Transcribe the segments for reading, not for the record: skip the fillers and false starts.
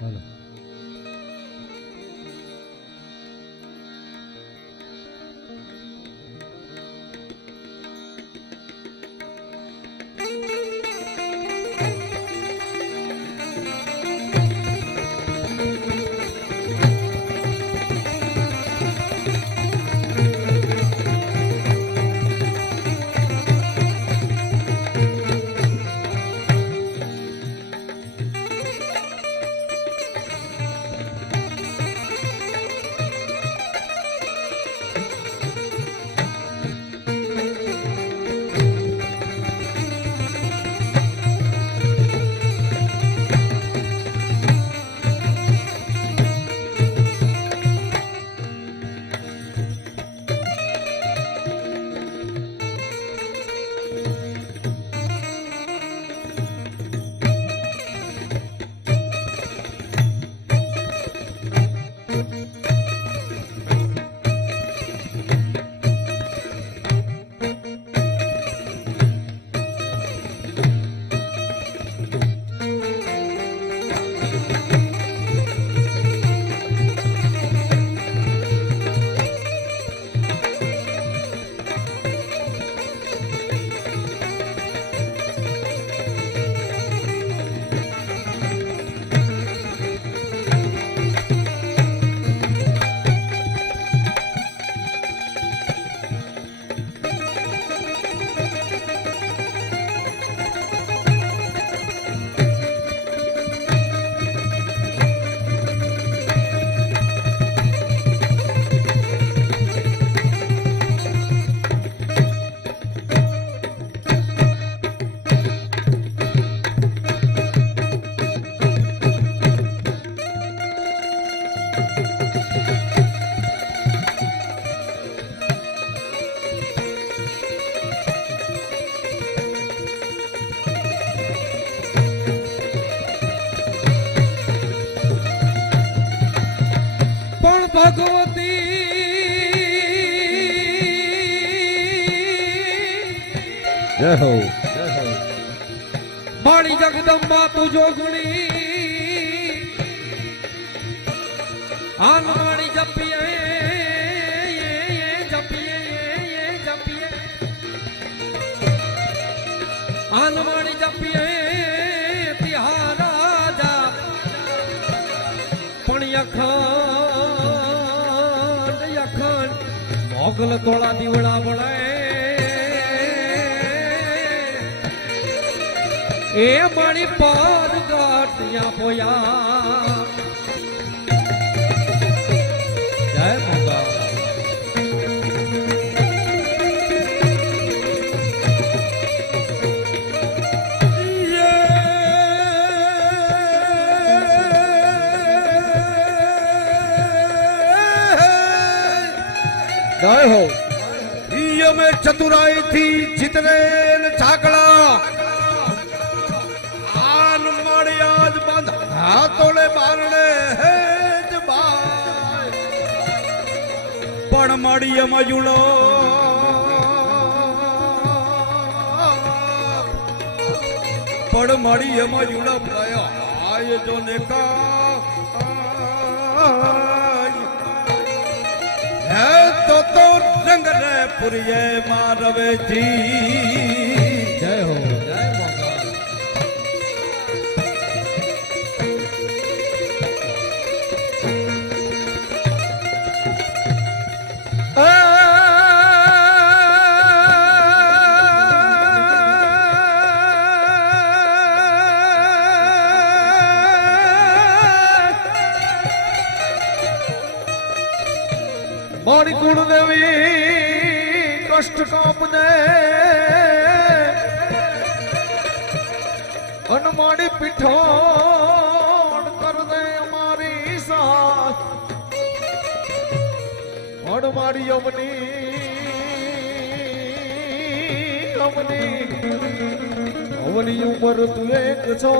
હાલો. જય હો મારી જગદંબા તું જોગણી આન મારી જપીએ આન મારી જપીએ તિહારા જા પણ યખંડ મોગલ તોળા દીવડા વળાય એ મારી પર ગાંઠિયા પોયા જય મોગા જય હો ઈ અમે ચતુરાઈ થી જીતને ચાકડા તોલે બારણે હેજ બાય પણ મળી મજુડો પણ મળી મજુડો ભયો આય જો ને કા હે તો રંગ રે પુરિયે મારવે જી જય હો જય મારી કુળદેવી કષ્ટ કાપને અન મારી પીઠોણ કર દે અમારી સાથ અન મારી અવની ઉંમર તું એક છો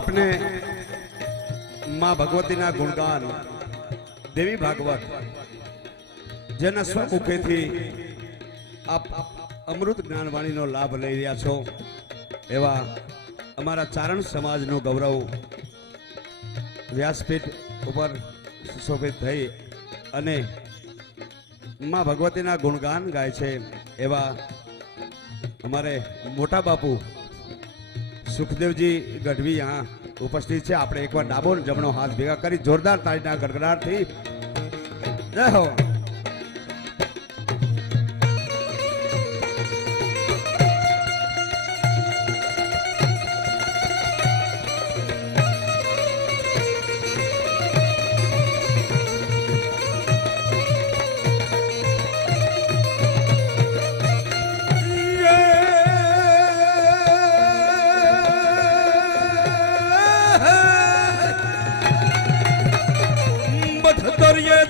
आपने मां भगवती ना गुणगान देवी भागवत જેના સ્વમુખેથી આપ અમૃત જ્ઞાનવાણીનો લાભ લઈ રહ્યા છો એવા અમારા ચારણ સમાજનું ગૌરવ વ્યાસપીઠ ઉપર સુશોભિત થઈ અને માં ભગવતીના ગુણગાન ગાય છે એવા અમારે મોટા બાપુ સુખદેવજી ગઢવી यहाँ ઉપસ્થિત છે। આપણે એકવાર ડાબો ને જમણો હાથ ભેગા કરી જોરદાર તાળીના ગડગડાટથી જય હો।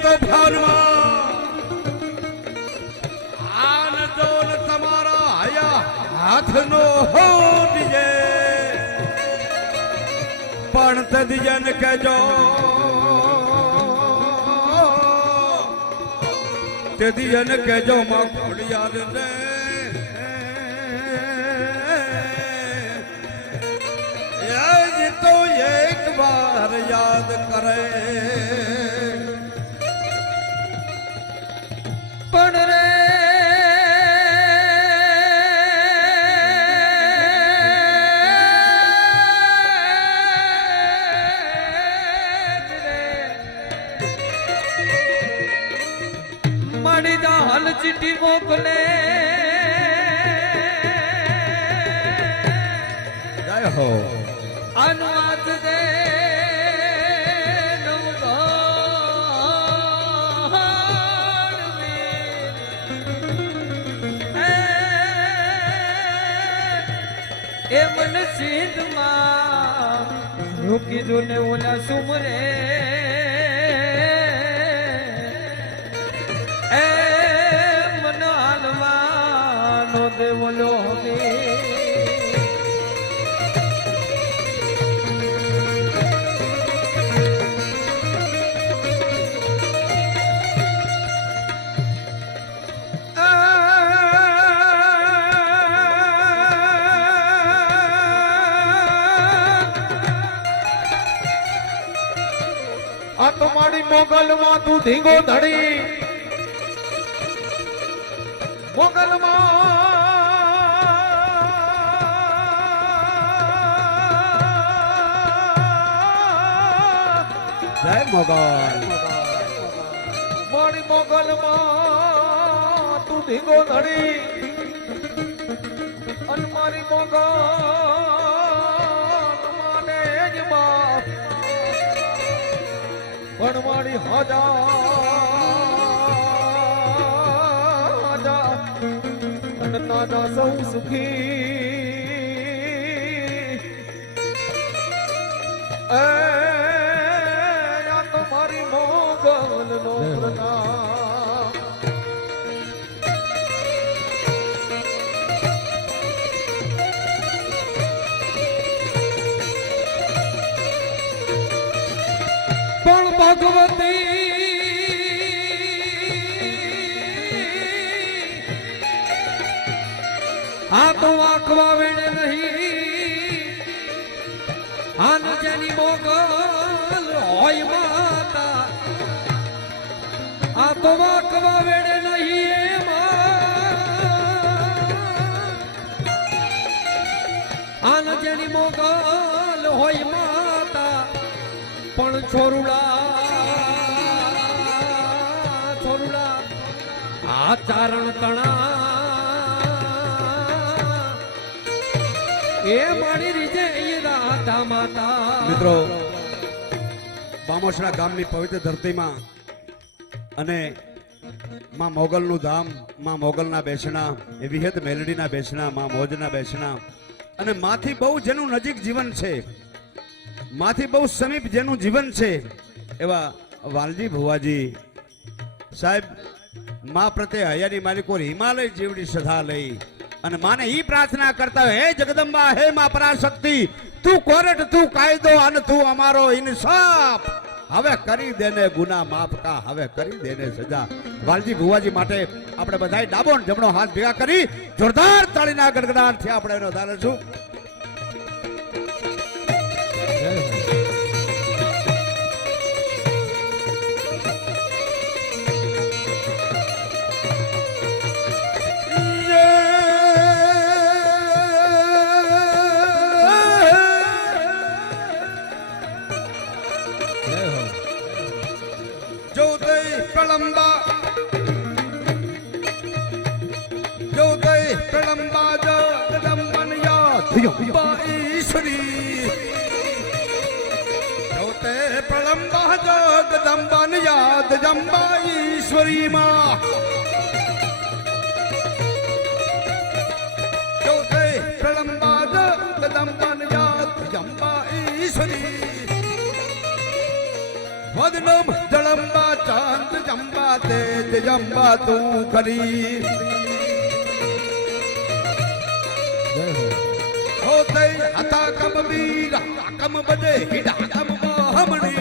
तो आन जोन तमारा आया हाथ नो हो दिए पण तदियन के जो तदियन के जो मां घोड़ियाल ने आज तो एक बार याद करे पण रे मड़ी जा हल चिट्ठी मोकले जय हो अनुवाद दे ए मन सिंध मां रुकी जो ने ओला सुमरे ए मन हलवा नो दे बोलो हमें तुम्हारी मोगल मां तू धींगो धड़ी मोगल मां जय मोगल मारी मोगल मां तू धींगो धड़ी अनमारी मोगल माने जबा बनवाड़ी हाजा नादा सौ सुखी या तुम्हारी मोगल नो प्रणाम भगवती आ तो आखवा वेणे नहीं आन जनी मोगल होय माता आ तो आखवा वेणे नहीं आन जनी मोगल होय माता पण छोरुड़ा आचारण तणा ए मारी रीजे राधा माता मित्रों बामोशड़ा गामनी पवित्र धरती में अने मां मोगलनु धाम मां मोगलना बेसणा ए विहत मेलडीना बेसणा मां मोजना बेसणा अने माथी बहु जेनु नजीक जीवन छे माथी बहु समीप जेनु जीवन छे एवा वालजी भुवाजी साहेब मां प्रत्ये हयानी मालिक और हिमालय जीवनी सदा लई અને માને ઈ પ્રાર્થના કરતા હે જગદંબા હે માં પરાશક્તિ તું કોરટ તું કાયદો અને તું અમારો ઇન્સાફ હવે કરી દેને ગુના માફ કા, હવે કરી દેને સજા. વાલજી ભુવાજી માટે આપણે બધાય ડાબો ને જમણો હાથ ભેગા કરી જોરદાર તાળીના ગડગડાટથી આપણે એનો ધારીશું. ईश्वरी जोते प्रलंबा जगदंबन याद जंबा ईश्वरी माँ जोते प्रलंबा जगदंबन याद जंबा ईश्वरी वदनम जलंबा चांद जंबा तेज जंबा तू खरी होते हता कम वीर कम बजे हिडा कम मोहमणी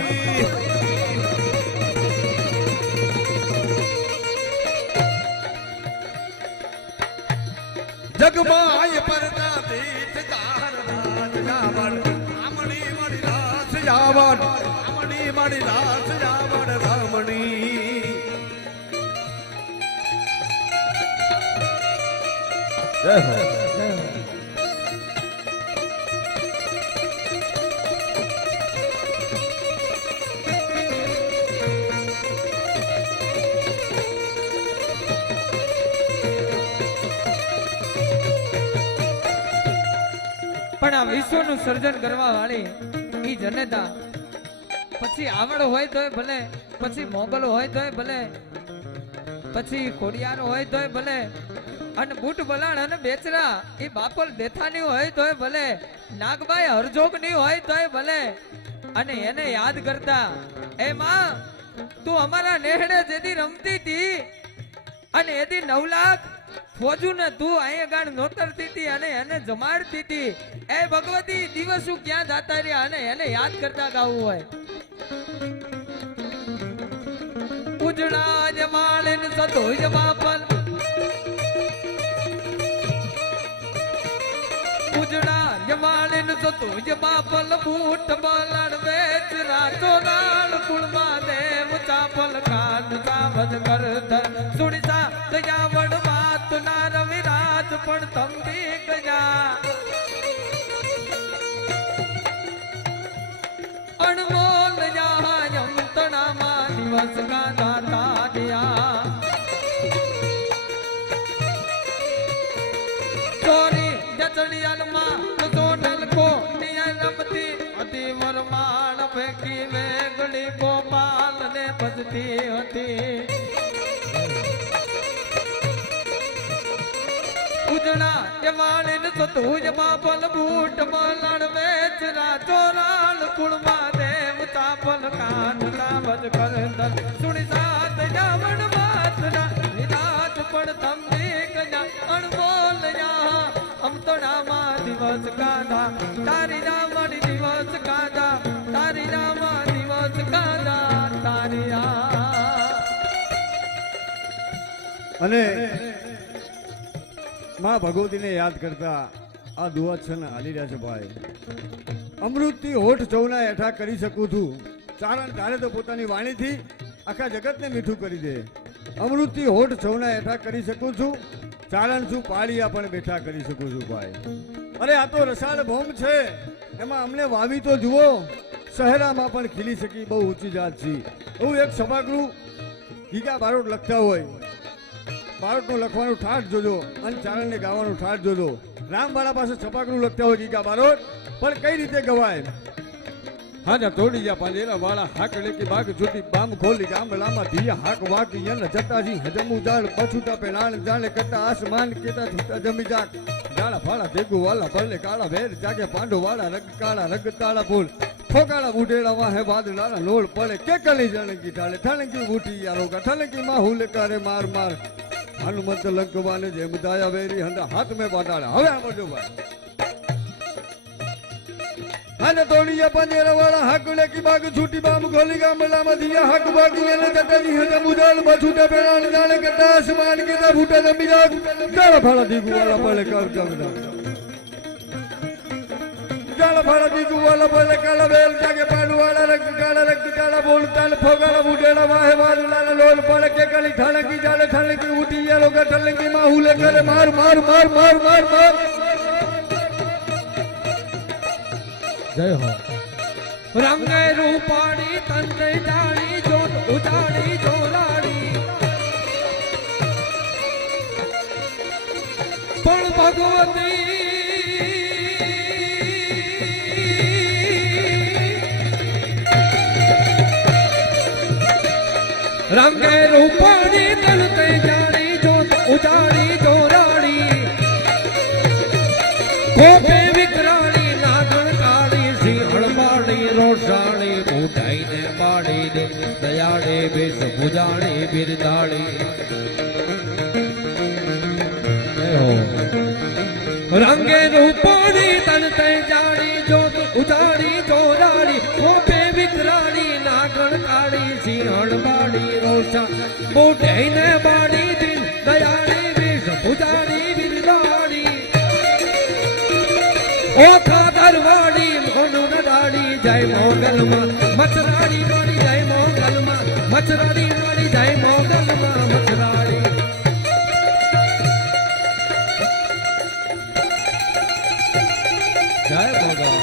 जगमाय परदा बीत जार राज जावन रामणी मणि रास जावन रामणी मणि रास जावन रामणी जय हो પણ આ વિશ્વનું સર્જન કરવા વાળી ઈ જનતા પછી આવડ હોય તોય ભલે, પછી મોગલ હોય તોય ભલે, પછી ખોડિયાર હોય તોય ભલે, અને બૂટ બલાણ અને બેચરા એ બાપલ દેથાની હોય તોય ભલે, નાગબાઈ હરજોગની હોય તોય ભલે, અને એને યાદ કરતા એ માં તું અમારા નેહડે જેદી રમતી હતી અને એદી 9 લાખ ફોજુ ને તું અહીંયા ગાણ નોતરતી હતી અને એને જમાડતી હતી. એ ભગવતી દિવસો ક્યાં જાતા રહ્યા અને એને યાદ કરતા ગાવું હોય. ઉજળા જમાડે ને સતોય બાપલ ઉજળા જમાડે ને સતોય બાપલ બૂટ બલણ વેચ રાતો નાળ કુળમાં દેવ ચાપલ કાન સાવજ કરધર સુડીસા દયાવડ વાત ના રવિરાજ પણ તંબી ગયા અણમોલ યાયમ તણામાં દિવસ ગાતા તાડિયા ચોરી જચડિયાલમાં સોનલ કો નિયા રમતી હતી વરમાણ ફેંકી વેગડી ગોપાલ ને ભજતી હતી. ઉજળા જવાણે ને સતુજ બાપલ બૂટ બલણ વેચ રાજો રાલ કુળમાં દેવ તાપલ કાન સાવજ કરતર સુણી સાત જાવણ માતના વિરાજ પણ તંબી ગયા અણમોલ યા અમતણામાં દિવસ કાઢા તારી રામણી દિવસ કાઢા તારી રામા દિવસ કાઢા તારી અને માં ભગવતીને યાદ કરતા આ દુઆ છે ને હાલી રહ્યા છે ભાઈ. અમૃતથી હોઠ ચૌના હેઠા કરી શકું છું ચારણ તારે તો પોતાની વાણીથી આખા જગતને મીઠું કરી દે. અમૃતથી હોઠ ચૌના હેઠા કરી શકું છું ચારણ છું પાળિયા પણ બેઠા કરી શકું છું ભાઈ. અરે આ તો રસાળ ભૌમ છે એમાં અમને વાવી તો જુઓ શહેરામાં પણ ખીલી શકી બહુ ઊંચી જાત છે. એવું એક સભાગૃહ ગીગા બારોટ લખતા હોય બારોટનું લખવાનું ઠાઠ જોજો અને ચારણને ગાવાનું ઠાઠ જોજો. રામવાળા પાસે છપાકરું લખતા હોય ગીગા બારોટ પણ કઈ રીતે ગવાય. હાજા તોડી જા પાંજેરા વાળા હાક લેકી બાગ છૂટી બામ ખોલી ગામડામાં ધીયા હાક વાકી યન જટાજી હજમુ જાળ પછુટા પેલાણ જાણે કટા આસમાન કેતા છૂટા જમી જાક જાળા ફાળા ભેગું વાલા ભલે કાળા વેર જાગે પાંડો વાળા રગ કાળા રગ તાળા ફૂલ ઠોકાળા બુઢેડા વાહે વાદળાના લોળ પડે કે કલી જણકી ઠાલે ઠણકી બુટી યારોગા ઠણકી માં હુલે કરે માર માર હનુમંત લંકવાને જેમ દાયા વેરી હંડા હાથ મેં બાટાડે. હવે આમ જો ભાઈ અને તોડીયા પાંજેરા વાળા હાકુલે કી બાગ છૂટી બામ ખોલી ગામડા મધીયા હાક બાકી એને કટાજી હે મુદાલ બછુટા પેરાણ જાણે કટા આસમાન કે તા ફૂટા દમીજા ગાળા ફાળા દીગુ વાળા પડે કર કમડા ગાળા ફાળા દીગુ વાળા પડે કાળા બેલ જાગે પાડુ વાળા રંગ કાળા બોલ તાલ ફોગાળા બુડેડા વાહે વાદળા લોલ પડે કે કલી થાણે કી જાલે થાણે કી ઉઠી યાલો ગટલે કી માહુલે કરે માર માર માર માર માર માર જય હો રંગે રૂપાણી તંત્રે જાણી જોત ઉજાડી જોરાડી પણ ભગવતી રંગે રૂપાણી તંત્રે જાણી જોત ઉજાડી જોરાડી ગોપે વિકરાણી નાગણ કાળી સિંહણ બાળી રોષાણી ઉઠાઈને બાળી દે દયાળે બેસ ભુજાણી બિરદાળી રંગે રૂપાણી તન તે જાણી જોત ઉજાડી જોરાડી ગોપે વિકરાણી નાગણ કાળી સિંહણ બાળી રોષા ઉઠાઈને બાળી દે દયાળે બેસ ભુજાણી બિરદાળી ઓખા દરવાડી મોનું દાડી જય મોગલમાં મચરાડી વાળી જય મોગલમાં મચરાડી વાળી જય મોગલમાં મચરાડી જય મોગલ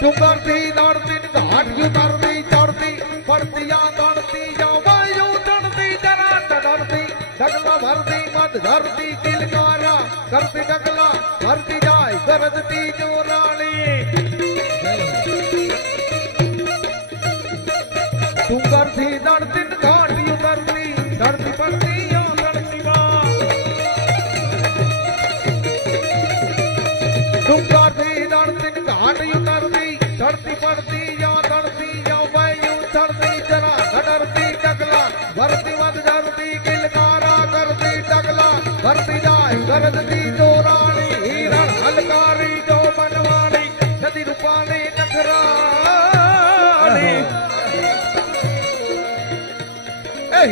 डूंगरती दौड़ती घाट उतरती चढ़ती पड़तियां दौड़ती जावायू चढ़ती जरा डरती डगला भरती मत धरती किलकारा करती डगला भरती जाए गरजती जोरानी डूंगरती दौड़ती घाट उतरती चढ़ती पड़तियां दौड़ती डूंगरती दौड़ती घाट उतरती चढ़ती पड़ती या दड़ती या वायु चढ़ती जरा डरती डगला भरती मत धरती किलकारा करती डगला भरती जाए गरजती जोरानी हिरण हलकारी जो बनवानी नदी रूपानी नखरानी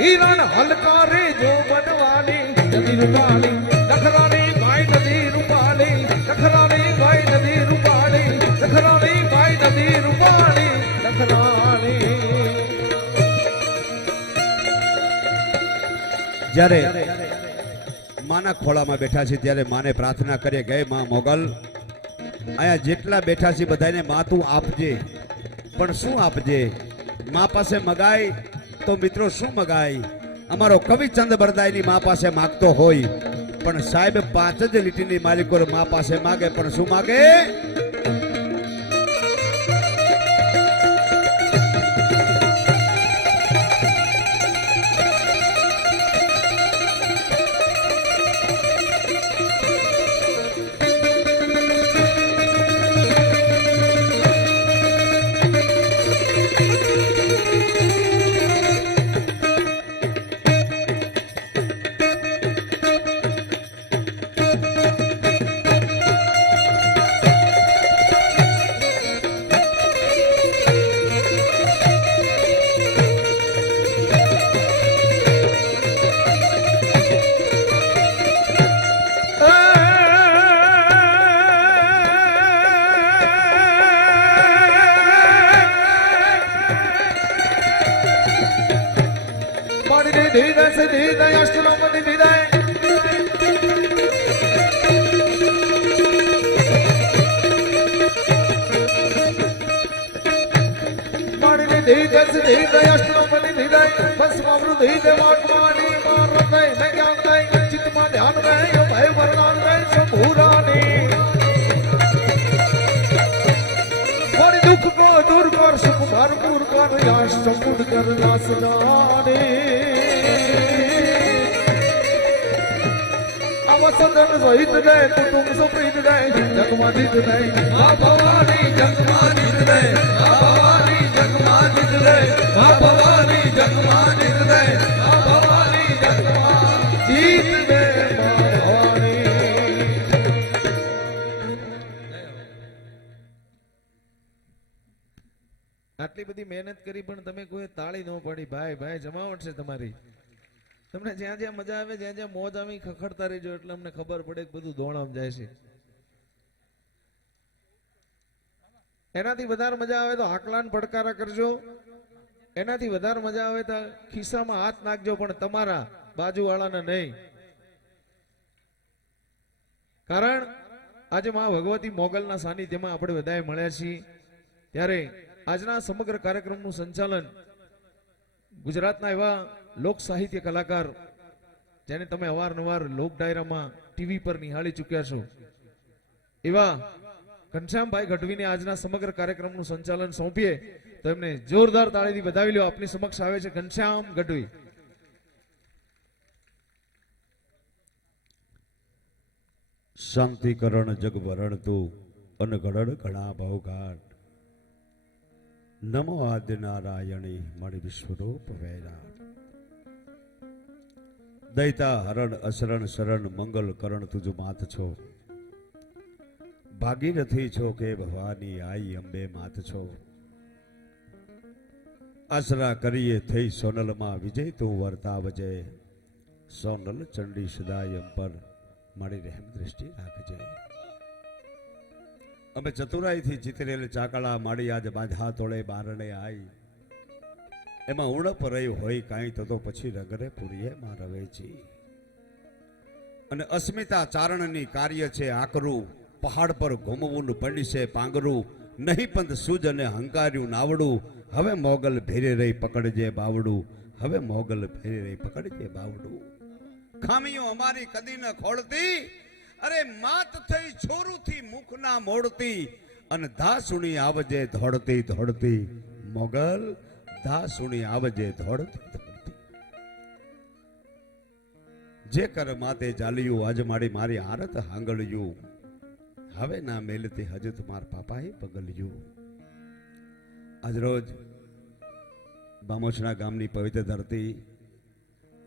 हिरण हलकारी जो बनवानी नदी रूपानी नखरानी भाई नदी रूपानी नखरानी भाई नदी रूपानी नखरानी भाई नदी रूपानी नखरानी જ્યારે માના ખોળામાં બેઠા છે ત્યારે માને પ્રાર્થના કરીએ ગઈ માં મોગલ અહીંયા જેટલા બેઠા છે બધાને માં તું આપજે પણ શું આપજે માં પાસે મગાય તો મિત્રો શું મગાય અમારો કવિ ચંદ બરદાઈની માં પાસે માગતો હોય પણ સાહેબ 5 જ લીટીની માલિકો માં પાસે માગે પણ શું માગે धीरे से धीरे अष्टलोपति धीरे माड़ी धीरे से धीरे अष्टलोपति धीरे बस मामरू धीरे वाटवानी मारत है मैं ज्ञान है चित्त में ध्यान में यो भय वरदान में शंभुरानी યા સમુદ્ર દાસ જાણે સદન સહિત જાય કુટુંબ સુપ્રીત જાય જગમાં જીત જાય મા ભવાની જગમાં જીત જાય મા ભવાની જગમાં જીત જાય મા ભવાની જગમાં જીત જાય મા ભવાની જગમાં જીત દે મા ભવાની આટલી બધી મહેનત કરી પણ તમે કોઈ તાળી ન પાડી ભાઈ ભાઈ જમાવટ છે તમારી તમને જ્યાં જ્યાં મજા આવે જ્યાં જ્યાં મોજ આવી ખખડતા રહેજો એટલે અમને ખબર પડે કે બધું દોણામ જાય છે એનાથી વધારે મજા આવે તો આકલાન પડકારા કરજો એનાથી વધારે મજા આવે તો ખિસ્સામાં હાથ નાખજો પણ તમારા બાજુવાળાના નહીં કારણ આજે માં ભગવતી મોગલના સાનિધ્યમાં આપણે બધાએ મળ્યા છીએ ત્યારે આજના સમગ્ર કાર્યક્રમનું સંચાલન ગુજરાતના એવા લોક સાહિત્ય કલાકાર જેને તમે અવારનવાર લોક ડાયરામાં ટીવી પર નિહાળી ચૂક્યા છો એવા ઘનશ્યામભાઈ ગઢવીને આજના સમગ્ર કાર્યક્રમનું સંચાલન સોંપીએ તો એમને જોરદાર તાળીથી વધાવી લો. આપની સમક્ષ આવે છે ઘનશ્યામ ગઢવી. શાંતિકરણ જગ વરણતું અને ગળડ ઘણા ભવઘાટ નમો આદ્ય નારાયણી મણિ વિશ્વરૂપ વૈરાટ દૈતા હરણ અસરણ શરણ મંગલ કરણ તુજ માત છો ભાગીરથી છો કે ભવાની આઈ અંબે માત છો આસરા કરીએ થઈ સોનલમાં વિજય તું વર્તાવજે સોનલ ચંડી સદાય પર મારી રહેમ દ્રષ્ટિ રાખજે. અમે ચતુરાઈથી ચિતરેલ ચાકળા માડી આજ બાંધા તોળે બારણે આઈ એમાં ઉણપ રહ્યું હોય કાંઈ તો પછી રગરે પૂરીએ માં રવેચી અને અસ્મિતા ચારણની કાર્ય છે આકરું પહાડ પર ઘૂમવું પડીશે પાંગરું નહીં પંત સૂજ અને હંકાર્યું નાવડું હવે મોગલ ભેરે રહી પકડજે બાવડું હવે મોગલ ભેરે રહી પકડજે બાવડું. ખામીઓ અમારી કદી ન ખોળતી અરે માત થઈ છોરુથી મુખ ના મોડતી અને ધા સુણી આવજે ધોડતી ધોડતી મોગલ ધા સુણી આવજે ધોડતી ધોડતી. જે કર માતે ચાલ્યું આજ મારી આરત હાંગળ્યું હવે ના મેલતી હજુ તમાર પાપાએ પગલ્યું. આજ રોજ બામોછના ગામની પવિત્ર ધરતી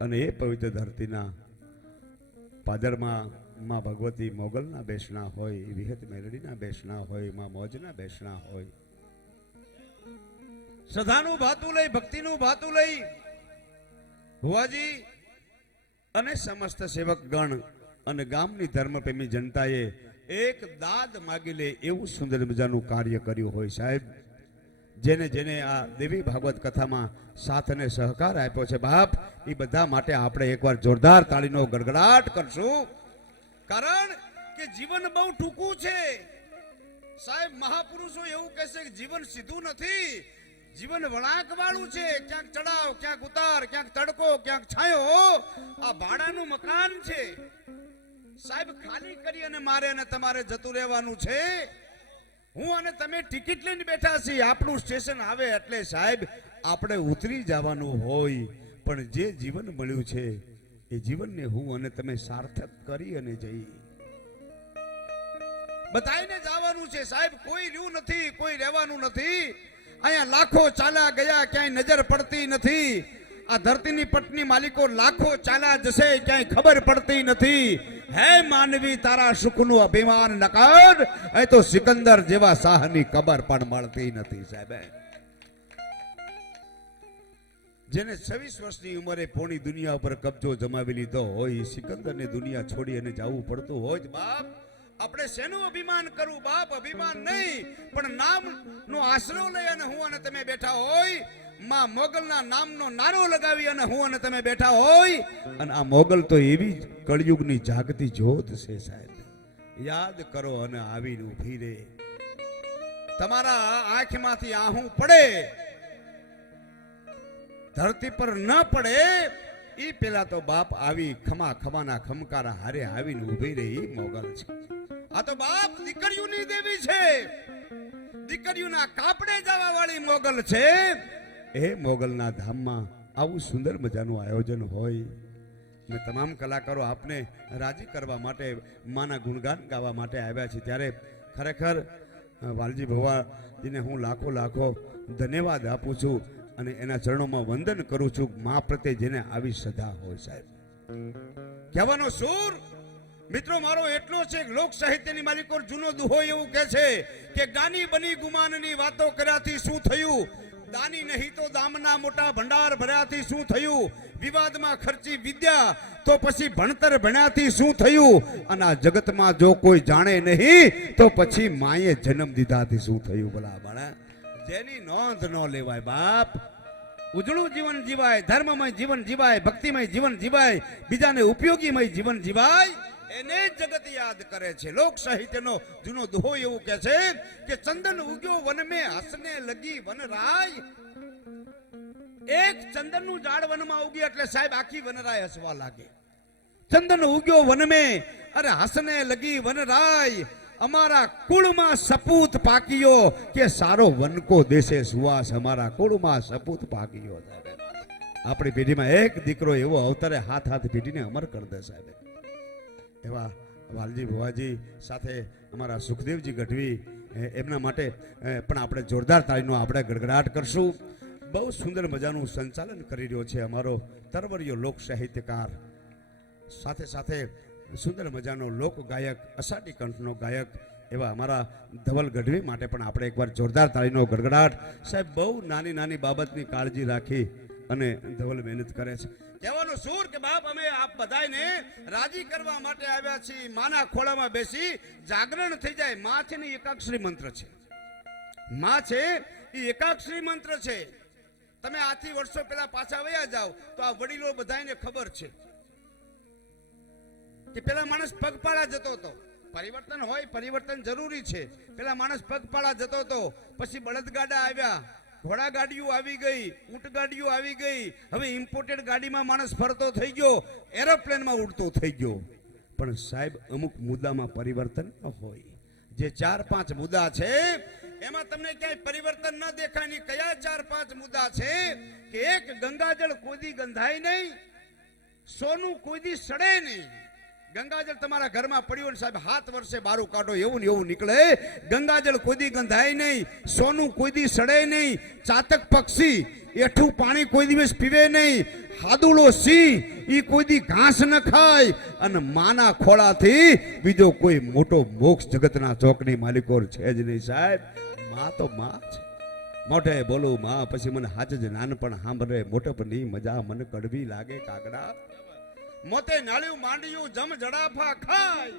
અને એ પવિત્ર ધરતીના પાદરમાં માં ભગવતી મોગલના બેસણા હોય વિહત મેલડીના બેસણા હોય માં મોજના બેસણા હોય શ્રદ્ધાનું ભાતું લઈ ભક્તિનું ભાતું લઈ ભુવાજી અને સમસ્ત સેવક ગણ અને ગામની ધર્મપ્રેમી જનતાએ એક દાદ માગી લે એવું સુંદર મજાનું કાર્ય કર્યું હોય સાહેબ. જેને જેને આ દેવી ભાગવત કથામાં સાથ અને સહકાર આપ્યો છે બાપ એ બધા માટે આપણે એકવાર જોરદાર તાળીનો ગડગડાટ કરશું કારણ કે જીવન બહુ ટૂંકું છે સાહેબ. મહાપુરુષો એવું કહેશે કે જીવન સીધું નથી, જીવન વળાંક વાળું છે. ક્યાંક ચડાવ ક્યાંક ઉતાર ક્યાંક તડકો ક્યાંક છાયો આ ભાડાનું મકાન છે સાહેબ. ખાલી કરી અને મારે અને તમારે જતું રહેવાનું છે. હું અને તમે ટિકિટ લઈને બેઠા છીએ આપણું સ્ટેશન આવે એટલે સાહેબ આપણે ઉતરી જવાનું હોય પણ જે જીવન મળ્યું છે એ જીવનને હું અને તમે સાર્થક કરી અને જઈ બતાવીને જવાનું છે સાહેબ. કોઈ રહ્યું નથી, કોઈ રહેવાનું નથી. અહીંયા લાખો ચાલ્યા ગયા ક્યાંય નજર પડતી નથી. આ ધરતીની પટની માલિકો લાખો ચાલ્યા જશે ક્યાંય ખબર પડતી નથી. હે માનવી તારા સુખનું અભિમાન ન કર, એ તો સિકંદર જેવા શાહની કબર પણ મળતી નથી સાહેબ. જેને 26 વર્ષની ઉંમરે પોણી દુનિયા ઉપર કબજો જમાવી લીધો હોય સિકંદરને દુનિયા છોડી અને જવું પડતું હોય બાપ આપણે શેનું અભિમાન કરવું બાપ? અભિમાન નહીં પણ નામનો આશરો લઈ અને હું અને તમે બેઠા હોય માં મોગલના નામનો નારો લગાવી અને હું અને તમે બેઠા હોય અને આ મોગલ તો એવી કળયુગની જાગતી જ્યોત છે સાહેબ. યાદ કરો અને આવીને ઊભી રે. તમારા આંખમાંથી આહું પડે ધરતી પર ન પડે ઈ પેલા તો બાપ આવી ખમા ખમાના ખમકારા હારે આવીને ઊભી રે ઈ મોગલ છે. આ તો બાપ દીકરીઓની દેવી છે, દીકરીઓના કાપડે જવા વાળી મોગલ છે. એ મોગલના ધામમાં આવું સુંદર મજાનું આયોજન હોય ને તમામ કલાકારો આપને રાજી કરવા માટે માના ગુણગાન ગાવા માટે આવ્યા છે ત્યારે ખરેખર વાલજી ભવાજીને હું લાખો લાખો ધન્યવાદ આપું છું અને એના ચરણોમાં વંદન કરું છું મા પ્રત્યે જેને આવી શ્રદ્ધા હોય સાહેબ કહેવાનો સૂર મિત્રો મારો એટલો છે લોક સાહિત્યની માલિકો જૂનો દુહો એવું કહે છે કે ગાની બની ગુમાનની વાતો કર્યાથી શું થયું દાની નહીં તો દામના મોટા ભંડાર ભર્યાથી શું થયું વિવાદમાં ખર્ચી વિદ્યા તો પછી ભણતર ભણ્યાથી શું થયું અને આ જગતમાં જો કોઈ જાણે નહીં તો પછી માએ જન્મ દીધાથી શું થયું ભલા બાળા જેની નોંધ ન લેવાય બાપ ઉજળું જીવન જીવાય ધર્મમય જીવન જીવાય ભક્તિમય જીવન જીવાય બીજાને ઉપયોગીમય જીવન જીવાય એને જગત યાદ કરે છે લોક સાહિત્યનો જૂનો દોહો એવું કહે છે કે ચંદન ઉગ્યો વન મે હસને લગી વનરાય એક ચંદનનું ઝાડ વનમાં ઉગી એટલે સાહેબ આખી વનરાય હસવા લાગે ચંદન ઉગ્યો વન મે અરે હસને લગી વનરાય અમારા કુળમાં સપૂત પાક્યો કે સારો વનકો દેશે સુવાસ અમારા કુળમાં સપૂત પાક્યો સાહેબ આપણી પેઢીમાં એક દીકરો એવો અવતરે હાથ હાથ પેઢીને અમર કરી દે સાહેબ એવા વાલજી ભુવાજી સાથે અમારા સુખદેવજી ગઢવી એમના માટે પણ આપણે જોરદાર તાળીનો આપણે ગડગડાટ કરશું બહુ સુંદર મજાનું સંચાલન કરી રહ્યો છે અમારો તરવરિયો લોક સાહિત્યકાર સાથે સાથે સુંદર મજાનો લોક ગાયક અષાઢી કંઠનો ગાયક એવા અમારા ધવલ ગઢવી માટે પણ આપણે એકવાર જોરદાર તાળીનો ગડગડાટ સાહેબ બહુ નાની નાની બાબતની કાળજી રાખી અને ધવલ મહેનત કરે છે કહેવાનો સૂર કે બાપ અમે આપ બધાને રાજી કરવા માટે આવ્યા છીએ માના ખોળામાં બેસી જાગરણ થઈ જાય માં છે ને એકાક્ષરી મંત્ર છે માં છે એ એકાક્ષરી મંત્ર છે તમે આથી વર્ષો પહેલા પાછા વયા જાઓ તો આ વડીલો બધાને ખબર છે કે પેલા માણસ પગપાળા જતો હતો પરિવર્તન હોય પરિવર્તન જરૂરી છે પેલા માણસ પગપાળા જતો હતો પછી બળદગાડા આવ્યા ઘોડા ગાડીઓ આવી ગઈ ઊંટ ગાડીઓ આવી ગઈ હવે ઇમ્પોર્ટેડ ગાડીમાં માણસ ફરતો થઈ ગયો એરોપ્લેનમાં ઉડતો થઈ ગયો પણ સાહેબ અમુક મુદ્દામાં પરિવર્તન ન હોય જે 4-5 મુદ્દા છે એમાં તમને ક્યાંય પરિવર્તન ન દેખાય નહીં કયા 4-5 મુદ્દા છે કે એક ગંગાજળ કોઈદી ગંધાય નહીં સોનું કોઈદી સડે નહીં ગંગાજળ તમારા ઘરમાં પડ્યું ને સાહેબ 7 વર્ષે બારું કાઢો એવું ને એવું નીકળે ગંગાજળ કોઈદી ગંધાય નહીં સોનું કોઈદી સડે નહીં ચાતક પક્ષી એઠું પાણી કોઈ દિવસ પીવે નહીં હાદુડો સિંહ ઈ કોઈદી ઘાસ ન ખાય અને માના ખોળાથી બીજો કોઈ મોટો મોક્ષ જગતના ચોકની માલિકો છે જ નહીં સાહેબ માં તો માં છે મોઢે બોલું માં પછી મને હાજ જ નાનપણ સાંભળે મોટપની મજા મને કડવી લાગે કાગડા મોતે નાળ્યું માંડ્યું જમ જડાફા ખાય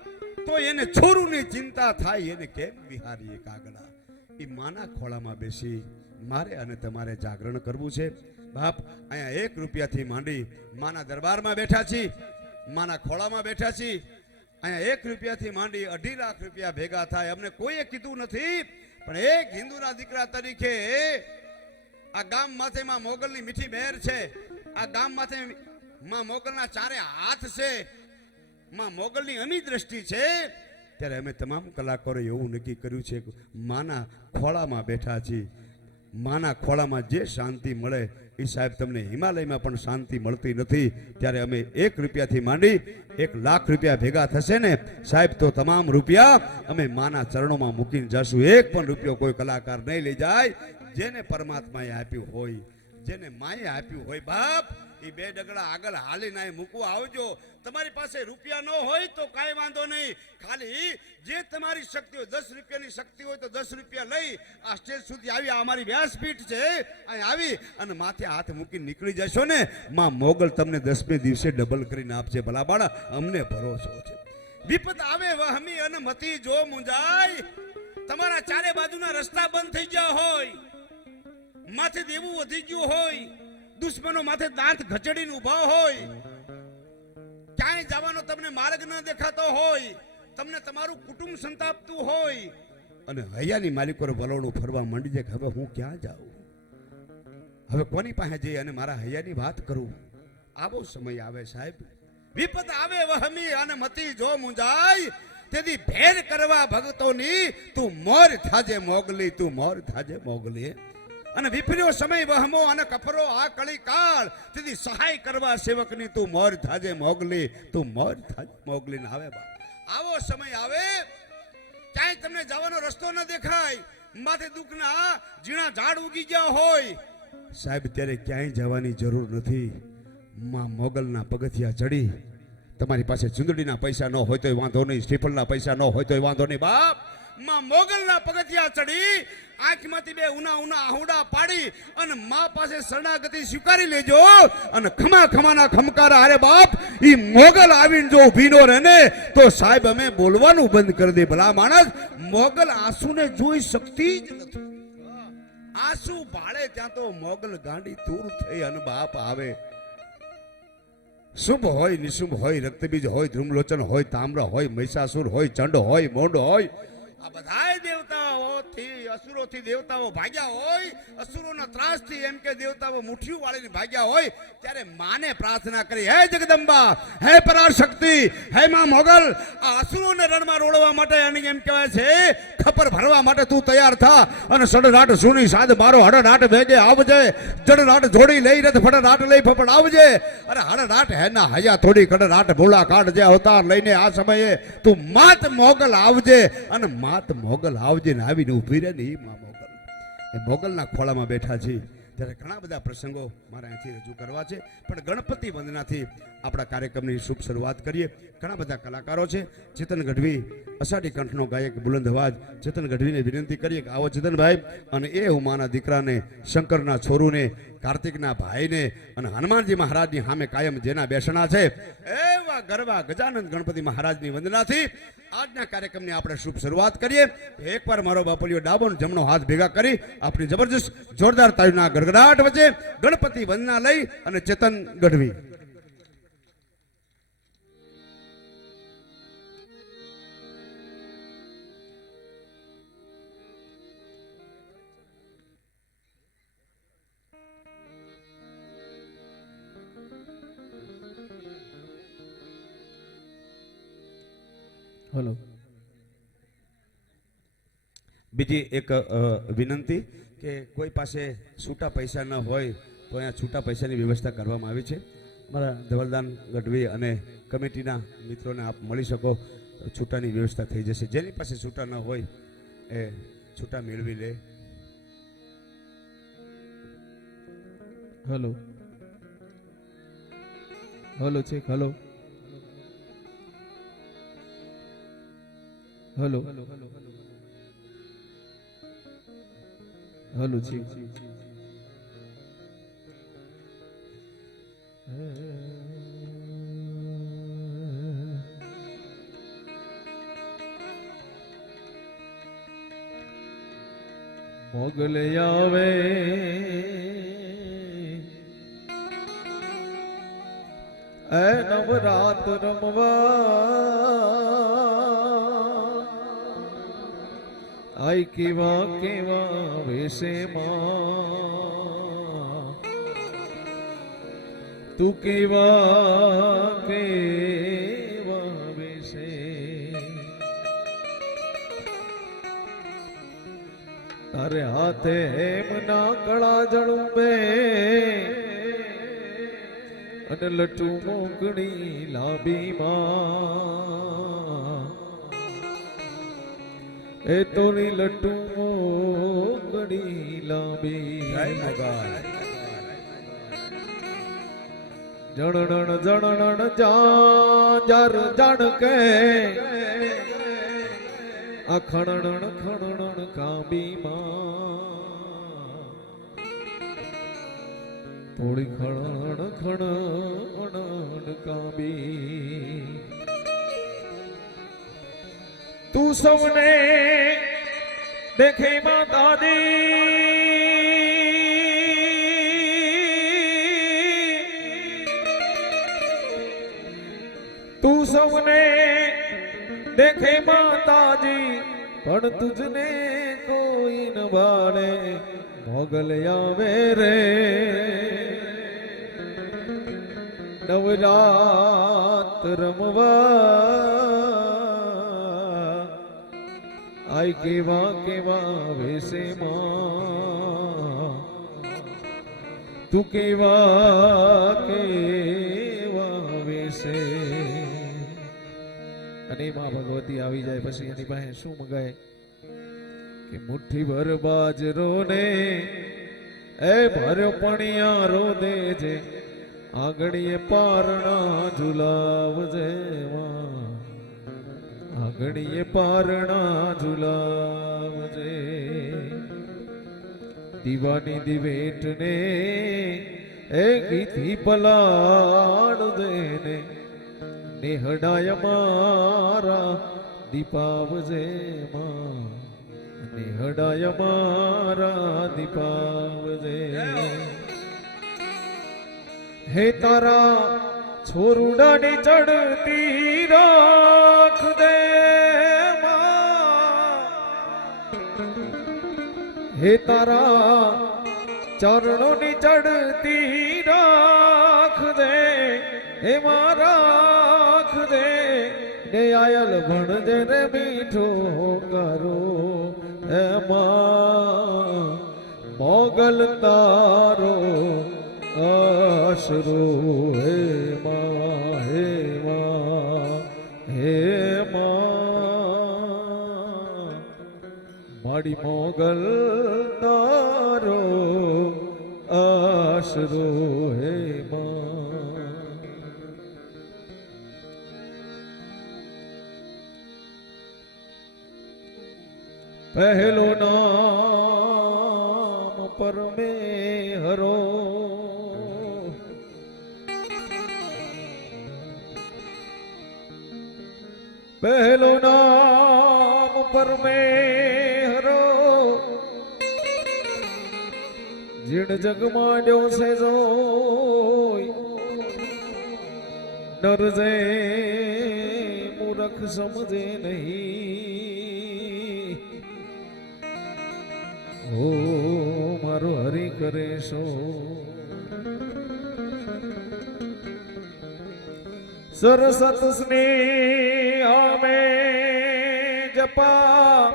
તો એને છોરુની ચિંતા થાય એને કેમ વિહારીએ કાગડા એ માના ખોળામાં બેસી મારે અને તમારે જાગરણ કરવું છે બાપ અહીંયા 1 રૂપિયાથી માંડી માના દરબારમાં બેઠા છીએ માના ખોળામાં બેઠા છીએ અહીંયા 1 રૂપિયાથી માંડી 2.5 લાખ રૂપિયા ભેગા થાય અમને કોઈએ કીધું નથી પણ એક હિન્દુના દીકરા તરીકે આ ગામ માથે માં મોગલની મીઠી મહેર છે આ ગામ માથે માં મોગલના 4 હાથ છે માં મોગલની અમી દ્રષ્ટિ છે ત્યારે અમે તમામ કલાકારો એવું નક્કી કર્યું છે કે માના ખોળામાં બેઠા છીએ માના ખોળામાં જે શાંતિ મળે એ સાહેબ તમને હિમાલયમાં પણ શાંતિ મળતી નથી ત્યારે અમે 1 રૂપિયાથી માંડી 1 લાખ રૂપિયા ભેગા થશે ને સાહેબ તો તમામ રૂપિયા અમે માના ચરણોમાં મૂકીને જશું 1 પણ રૂપિયો કોઈ કલાકાર નહીં લઈ જાય જેને પરમાત્માએ આપ્યું હોય જેને માએ આપ્યું હોય બાપ એ 2 ડગલા આગળ હાલીને મૂકવા આવજો તમારી પાસે રૂપિયા ન હોય તો કાંઈ વાંધો નહીં ખાલી જે તમારી શક્તિ હોય 10 રૂપિયાની શક્તિ હોય તો 10 રૂપિયા લઈ આ સ્ટેજ સુધી આવી આ અમારી વ્યાસપીઠ છે અહીં આવી અને માથે હાથ મૂકીને નીકળી જશો ને માં મોગલ તમને 10મે દિવસે ડબલ કરીને આપશે ભલા બાળા અમને ભરોસો છે વિપત આવે વહમી અને મતી જો મુંજાય તમારા ચારે બાજુના રસ્તા બંધ થઈ ગયા હોય માથે દેવું વધી ગયું હોય દુશ્મનો માથે દાંત ઘચડીને ઊભા હોય ક્યાંય જવાનો તમને માર્ગ ન દેખાતો હોય તમને તમારું કુટુંબ સંતાપતું હોય અને હૈયાની માલિકો વલોણું ફરવા માંડી જાય હવે હું ક્યાં જાઉં હવે કોની પાસે જઈ અને મારા હૈયાની વાત કરું આવો સમય આવે સાહેબ વિપત આવે વહમી અને મતી જો મુંજાય તેથી ભેર કરવા ભક્તોની તું મોર થાજે મોગલી તું મોર થાજે મોગલી અને વિફર્યો સમય વહમો અને કપરો આ કળી કાળ તેથી સહાય કરવા સેવકની તું મોર થાજે મોગલી, તું મોર થાજે મોગલી ને આવે બાપ. આવો સમય આવે ક્યાંય તમને જવાનો રસ્તો ન દેખાય, માથે દુઃખના ઝીણા ઝાડ ઉગી ગયા હોય, સાહેબ ત્યારે ક્યાંય જવાની જરૂર નથી. માં મોગલના પગથિયા ચડી, તમારી પાસે ચુંદડીના પૈસા ન હોય તોય વાંધો નહીં, સ્ટીફલના પૈસા ન હોય તોય વાંધો નહીં બાપ. માં મોગલના પગથિયા ચડી, આંખમાંથી બે ઉના ઉના આહુડા પાડી અને માં પાસે શરણાગતિ સ્વીકારી લેજો. અને ખમા ખમાના ખમકારા અરે બાપ ઈ મોગલ આવીને જો ઊભી નો રહે ને તો સાહેબ અમે બોલવાનું બંધ કરી દે. ભલા માણસ મોગલ આંસુને જોઈ શકતી જ નથી. આંસુ ભાળે ત્યાં તો મોગલ ગાંડી તૂર થઈ અને બાપ આવે. શુભ હોય નિશુભ હોય, રક્તબીજ હોય, ધ્રુમલોચન હોય, તામ્ર હોય, મહિષાસુર હોય, ચંડ હોય, મોંડ હોય, આ બધાય દેવતાઓથી અસુરોથી દેવતાઓ ભાગ્યા હોય. અસુરોના ત્રાસથી એમ કે દેવતાઓ મુઠ્ઠીઓ વાળીને ભાગ્યા હોય ત્યારે માને પ્રાર્થના કરી, હે જગદંબા, હે પરાશક્તિ, હે માં મોગલ, આ અસુરોને રણમાં રોડવા માટે અને એમ કહેવાય છે ખપર ભરવા માટે તું તૈયાર થા અને સડરાટ સુની સાદ મારો હડરાટ ભેગે આવજે. જડરાટ જોડી લઈ રથ ફડરાટ લઈ ફફડ આવજે. અરે હડરાટ હે ના હયા થોડી કડરાટ ભૂલા કાઢ જે અવતાર લઈને આ સમયે તું માત મોગલ આવજે. અને માત મોગલ આવજે ને આવીને ઊભી રહે ને એ માં મોગલ એ મોગલના ખોળામાં બેઠા છે. ત્યારે ઘણા બધા પ્રસંગો મારે અહીંથી રજૂ કરવા છે, પણ ગણપતિ વંદનાથી આપણા કાર્યક્રમની શુભ શરૂઆત કરીએ. ઘણા બધા કલાકારો છે. ચેતન ગઢવી અષાઢી કંઠનો ગાયક બુલંદ અવાજ, ચેતન ગઢવીને વિનંતી કરીએ કે આવો ચેતનભાઈ. અને એ ઉમાના દીકરાને, શંકરના છોરુને, કાર્તિકના ભાઈને અને હનુમાનજી મહારાજની સામે કાયમ જેના બેસણા છે એવા ગરવા ગજાનંદ ગણપતિ મહારાજની વંદનાથી આજના કાર્યક્રમની આપણે શુભ શરૂઆત કરીએ. એકવાર મારો બાપલિયો ડાબો જમણો હાથ ભેગા કરી આપણી જબરજસ્ત જોરદાર તાળીના ગડગડાટ વચ્ચે ગણપતિ વંદના લઈ અને ચેતન ગઢવી. હલો. બીજી એક વિનંતી કે કોઈ પાસે છૂટા પૈસા ન હોય તો અહીંયા છૂટા પૈસાની વ્યવસ્થા કરવામાં આવી છે. મારા ધવલદાન ગઢવી અને કમિટીના મિત્રોને આપ મળી શકો, છૂટાની વ્યવસ્થા થઈ જશે. જેની પાસે છૂટા ન હોય એ છૂટા મેળવી લે. હલો હલો છે. હલો હલો હલો છે. મોગલ આવે એ નવરાત રમવા, આઈ કેવા કેવા વેશે માં, તું કેવા કેવા વેશે, તારે હાથે હેમના કળા જળુંબે અને લટુ મોકણી લાંબી માં, એ તોરી લટુ મોકણી લાંબી. જણણ જણણ જાર જાણ કે આ ખણણ ખણણ કાંબી માં, થોડી ખણણ ખણણ કાંબી. તું સૌને દેખે માતાજી, તું સૌને દેખે માતાજી, પણ તુજને કોઈ ન બાળે. મોગલ આવે રે નવરાત રમવા, આઈ કેવા કેવા વેશે માં, તું કેવા કેવા વેશે અને માં ભગવતી આવી જાય પછી એની પાસે શું મંગાય કે મુઠ્ઠી ભર બાજરો ને એ ભર્યો પણિયારો દેજે આંગણીએ પારણા ઝુલાવજે માં આંગણીએ પારણા ઝુલાવજે દીવાની દિવેટ ને એ ગીથી પલાડ દેને નેહડાય મારા દીપાવજે માં નેહડાય મારા દીપાવજે હે તારા છોરુડાની ચડતી રાખ દે હે તારા ચરણોની ચડતી રાખ દે હે મારા રાખ દે ને આયલ ભણજે ને મીઠો કરો એમાં મોગલ તારો આશરો હે માં હે માં હે માં માડી મોગલ તારો આશરો હે માં પહેલો નામ પરમે હરો પહેલો નામ પરમે હરો જીણ જગ માંડ્યો છે જોઈ ડરજે મૂરખ સમજે નહીં ઓ મારો હરી કરે સો સરસત સ્નેહ આમે જપા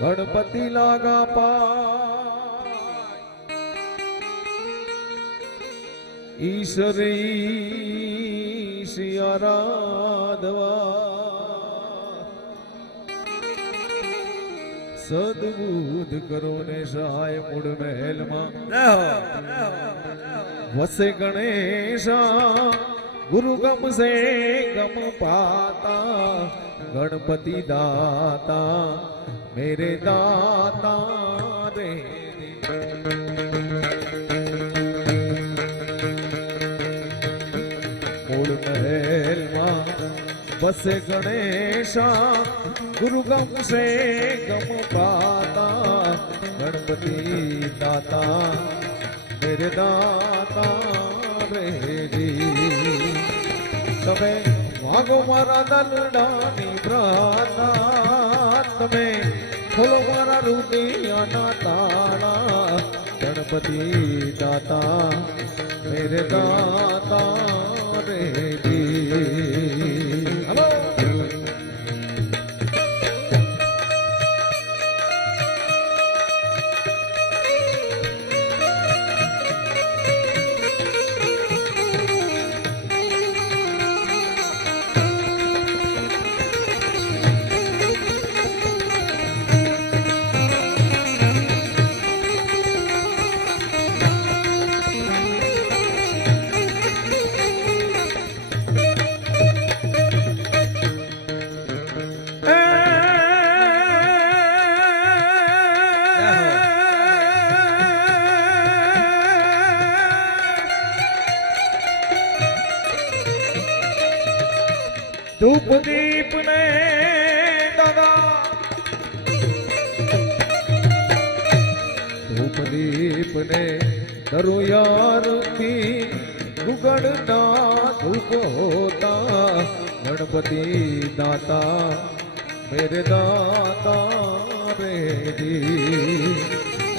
ગણપતિ લાગા પા ઈશ્વરી આરાધવા સદબુદ્ધ કરો ને સહાય મૂળ મહેલમાં વસે ગણેશા ગુરુ ગમશે ગમ પાતા ગણપતિ દાતા મેરે દાતા રે મૂળ મહેલમાં વસે ગણેશા ગુરુ ગમશે ગમ પાતા ગણપતિ દાતા મેરે દાતા રેજી તમે વાગો મારા દલડાની પ્રાર્થના તમે ખોલો મારા રુદિયાના તાળા ગણપતિ દાતા મેરે દાતા રેજી હલો ધૂપ દીપ ને દાદા ધૂપ દીપ ને કરું યારથી ગુગળના ધૂપ હોતા ગણપતિ દાતા મેરે દાતા રેજી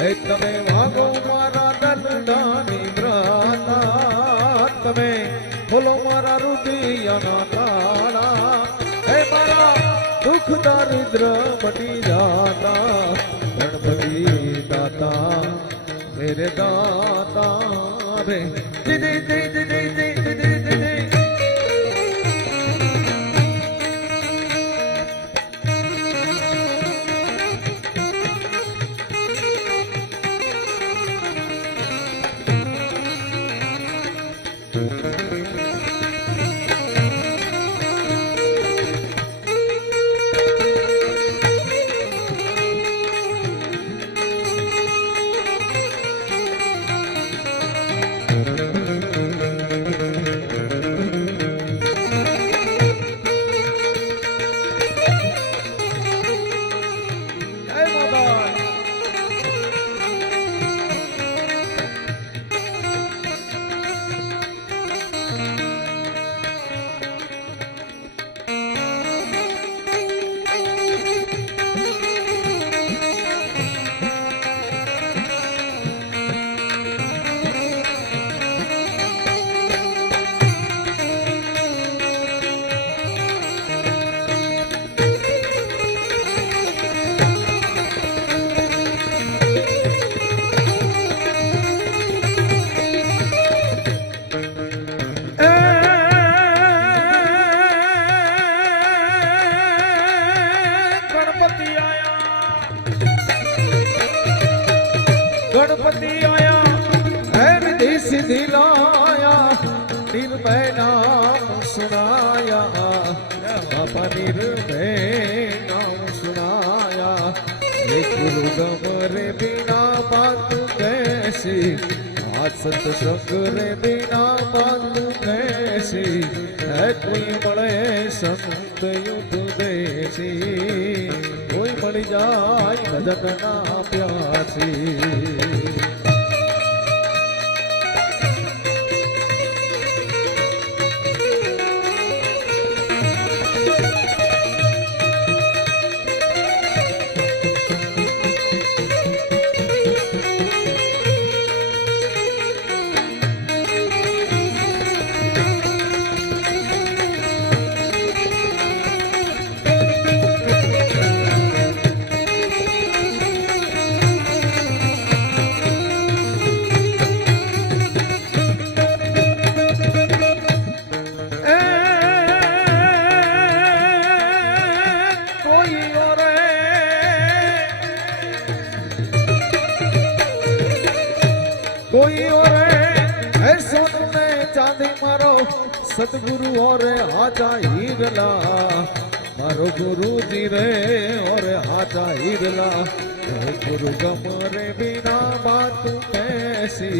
એ તમે વાગો મારા દલડાની પ્રાર્થના તમે ખોલો મારા રુદિયાના તાળા હે મારા દુઃખ દારિદ્ર મટી જાતા ગણપતિ દાતા मेरे दाता रे जी जी जी जी जी जी जी जी जी जी જય માતા गणपति आया गणपति आया है रिद्धि सिद्धि लाया निर्भय नाम सुनाया बाबा निर्भय नाम सुनाया ये गुरु गमरे बिना बात कैसी आज सत्संग रे बिना बात कैसी है कोई મળે સંત ઉપદેશી કોઈ મળી જાય ભજનના પ્યાસી कोई और है सोन में चांदी मारो सतगुरु और आजा हीरला मारो गुरु जी रे और आजा हीरला गुरु गमरे बिना बात कैसी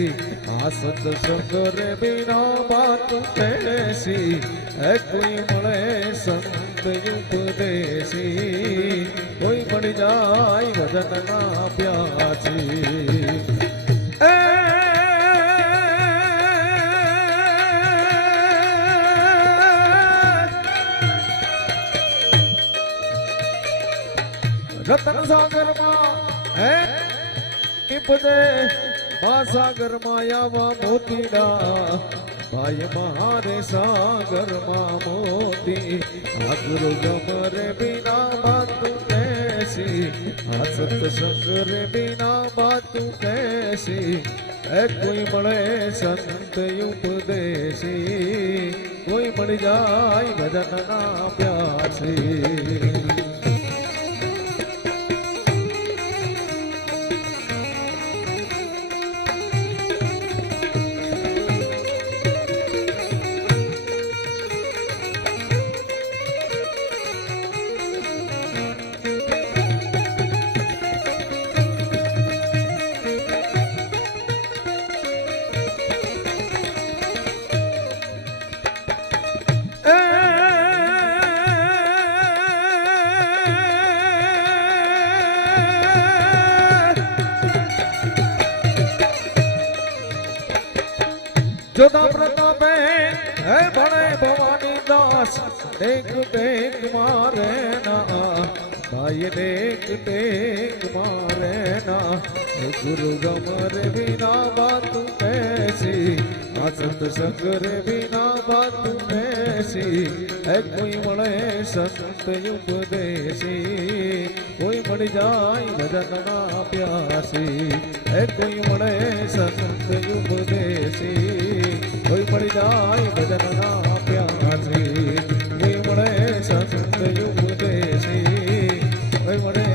आ सत्संग रे बिना बात कैसी है कोई મળે સંત ઉપદેશી કોઈ મળી જાય ભજનના પ્યાસી रतन सागर है निपदे सागर मायावा मोतीडा भाई महारे सागर मा मोती आ गुरु गमरे बिना बात कैसी आ सत्संग रे बिना बात कैसी है कोई મળે संत उपदेशी कोई મળી જાય ભજનના પ્યાસી जोधा प्रताप है बड़े भवानी दास देख देख मारे ना भाई देख देख मारे ना गुरु गमरे बिना बात कैसी आ सत्संग रे बिना बात कैसी है कोई મળે સંત ઉપદેશી કોઈ મળી જાય ભજનના પ્યાસી એ કોઈ મળે સંત ઉપદેશી કોઈ મળી જાય ભજનના પ્યાસી કોઈ મળે સંત ઉપદેશી કોઈ મળે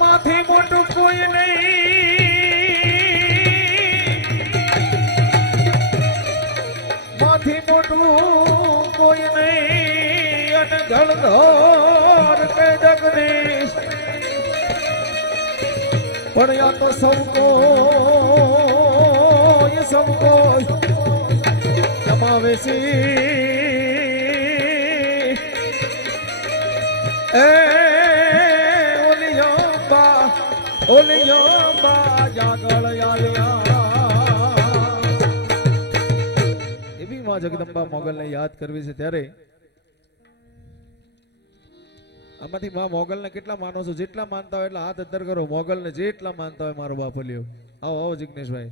માંથી મોટું કોઈ નહીં માંથી મોટું કોઈ નહીં અને ધડધડ કે જગદીશ પણ યા તો સબકો ये सबको સમાવેશી એ ઓલિયા જાગળ એવી માં જગદંબા મોગલને યાદ કરવી છે ત્યારે આમાંથી માં મોગલને કેટલા માનો છો? જેટલા માનતા હોય એટલા હાથ અદ્ધર કરો. મોગલને જેટલા માનતા હોય મારો બાપ લ્યો. આવો આવો જિગ્નેશભાઈ.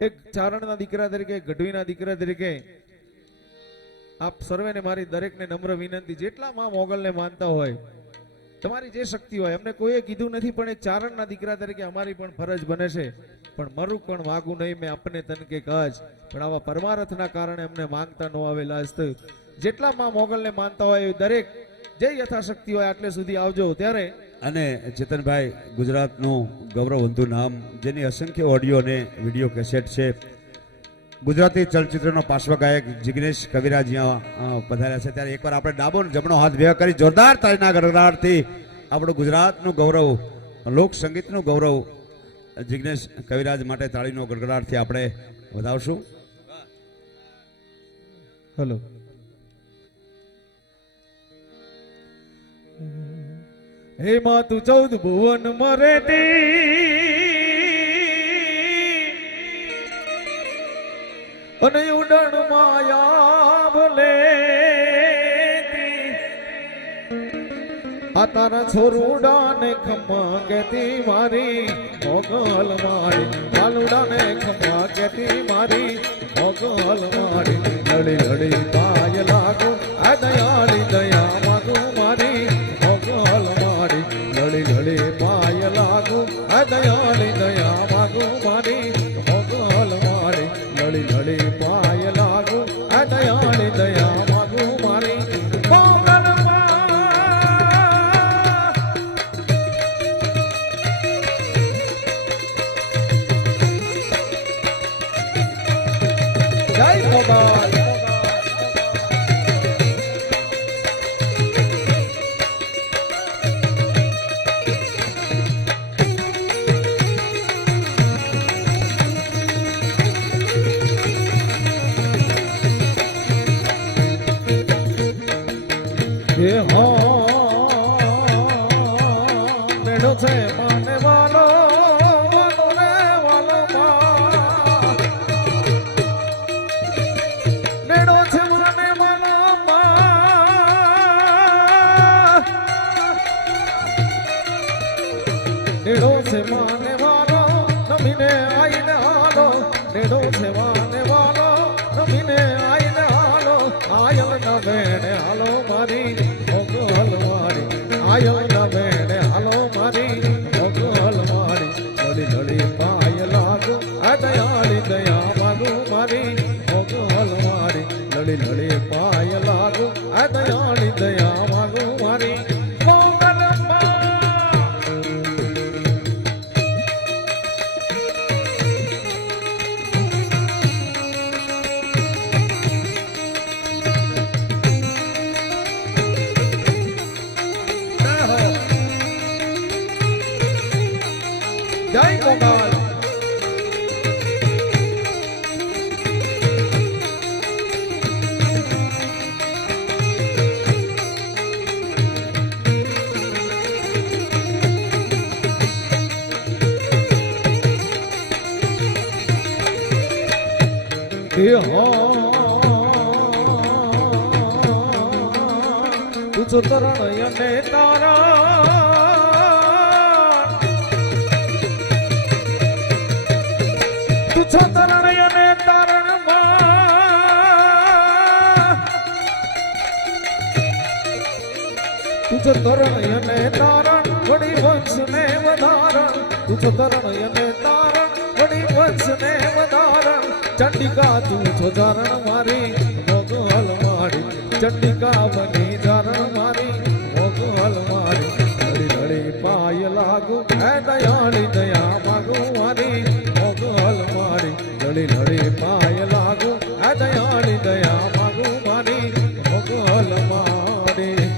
એક ચારણના દીકરા તરીકે, ગઢવીના દીકરા તરીકે આપ સર્વેને મારી દરેકને નમ્ર વિનંતી, જેટલા માં મોગલને માનતા હોય, તમારી જે શક્તિ હોય, અમને કોઈએ કીધું નથી, પણ એક ચારણના દીકરા તરીકે અમારી પણ ફરજ બને છે. પણ મરું પણ માગું નહીં મેં આપને તન કે કાજ, પણ આવા પરમાર્થના કારણે અમને માંગતા ન આવેલા હસ્ત. જેટલા માં મોગલને માનતા હોય એ દરેક જે યથાશક્તિ હોય આટલે સુધી આવજો. ત્યારે અને ચેતનભાઈ, ગુજરાતનું ગૌરવવંતુ નામ, જેની અસંખ્ય ઓડિયો અને વિડીયો કેસેટ છે, ગુજરાતી ચલચિત્રનો પાર્શ્વગાયક જિગ્નેશ કવિરાજ અહીંયા પધાર્યા છે. ત્યારે એકવાર આપણે ડાબો જમણો હાથ ભેગા કરી જોરદાર તાળીના ગડગડાટથી આપણું ગુજરાતનું ગૌરવ, લોક સંગીતનું ગૌરવ જિગ્નેશ કવિરાજ માટે તાળીનો ગડગડાટથી આપણે વધાવશું. હલો. હે માં તું 14 ભુવન મરેતી અને ઉડણ માયા બોલે આ તારા છોરુડાને ખમ્મા કેતી મારી મોગલ મારી, લાલુડાને ખમ્મા કેતી મારી મોગલ મારી. લડી લડી પાય લાગો આ દયાળી દયા માગો મારી મોગલ મારી. લડી લડી પાય લાગો આ દયાળી દયા માગો મારી મોગલ મારી. લડી લડી પાય લાગો આ દયાળી દયા માગો મારી મોગલ જય મોગલ. મેળો છે માને વાલો વાલો રે વાલો માં, મેળો છે માને વાલો માં, મેળો છે માને વાલો નમીને આઈને હાલો, મેળો છે માને વાલો નમીને આઈને હાલો. આયલ ના બેને હાલો મારી મોગલ મારી, આયલ ના બેને હાલો મારી મોગલ મારી. લડી લડી પાય લાગો આ દયાળી દયા માગો મારી મોગલ મારી. લડી લડી પાય લાગો આ દયાળી દયા માગો મારી મોગલ જય મોગલ. એ તું છો તરણ અને તારા તું છો તરણ અને તારણ તું છો તરણ અને તારણ વડી વંશ ને વધારણ તું છો તરણ અને તારણ વડી વંશ ને વધારણ ચંડિકા તું છો ધારણ મારી મોગલ મારી ચંડિકા બની ધારણ મારી મોગલ મારી લડી લડી પાય લાગુ હે દયાળી દયા માગુ મારી મોગલ મારી લડી લડી પાય લાગુ હે દયાળી દયા માગુ મારી મોગલ મારી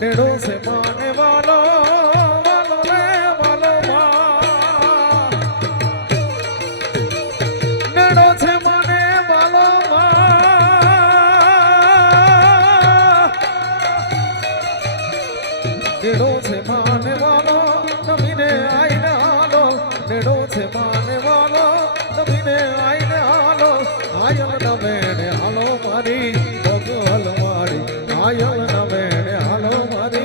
नेड़ों से माने वालो वालो रे वालो माँ नेड़ों से माने वालो माँ नेड़ों से माने वालो नमीने आई न हालो नेड़ों से माने वालो नमीने आई न हालो आयल नवेने हालो मारी मोगल मारी आयल नवेने हालो मारी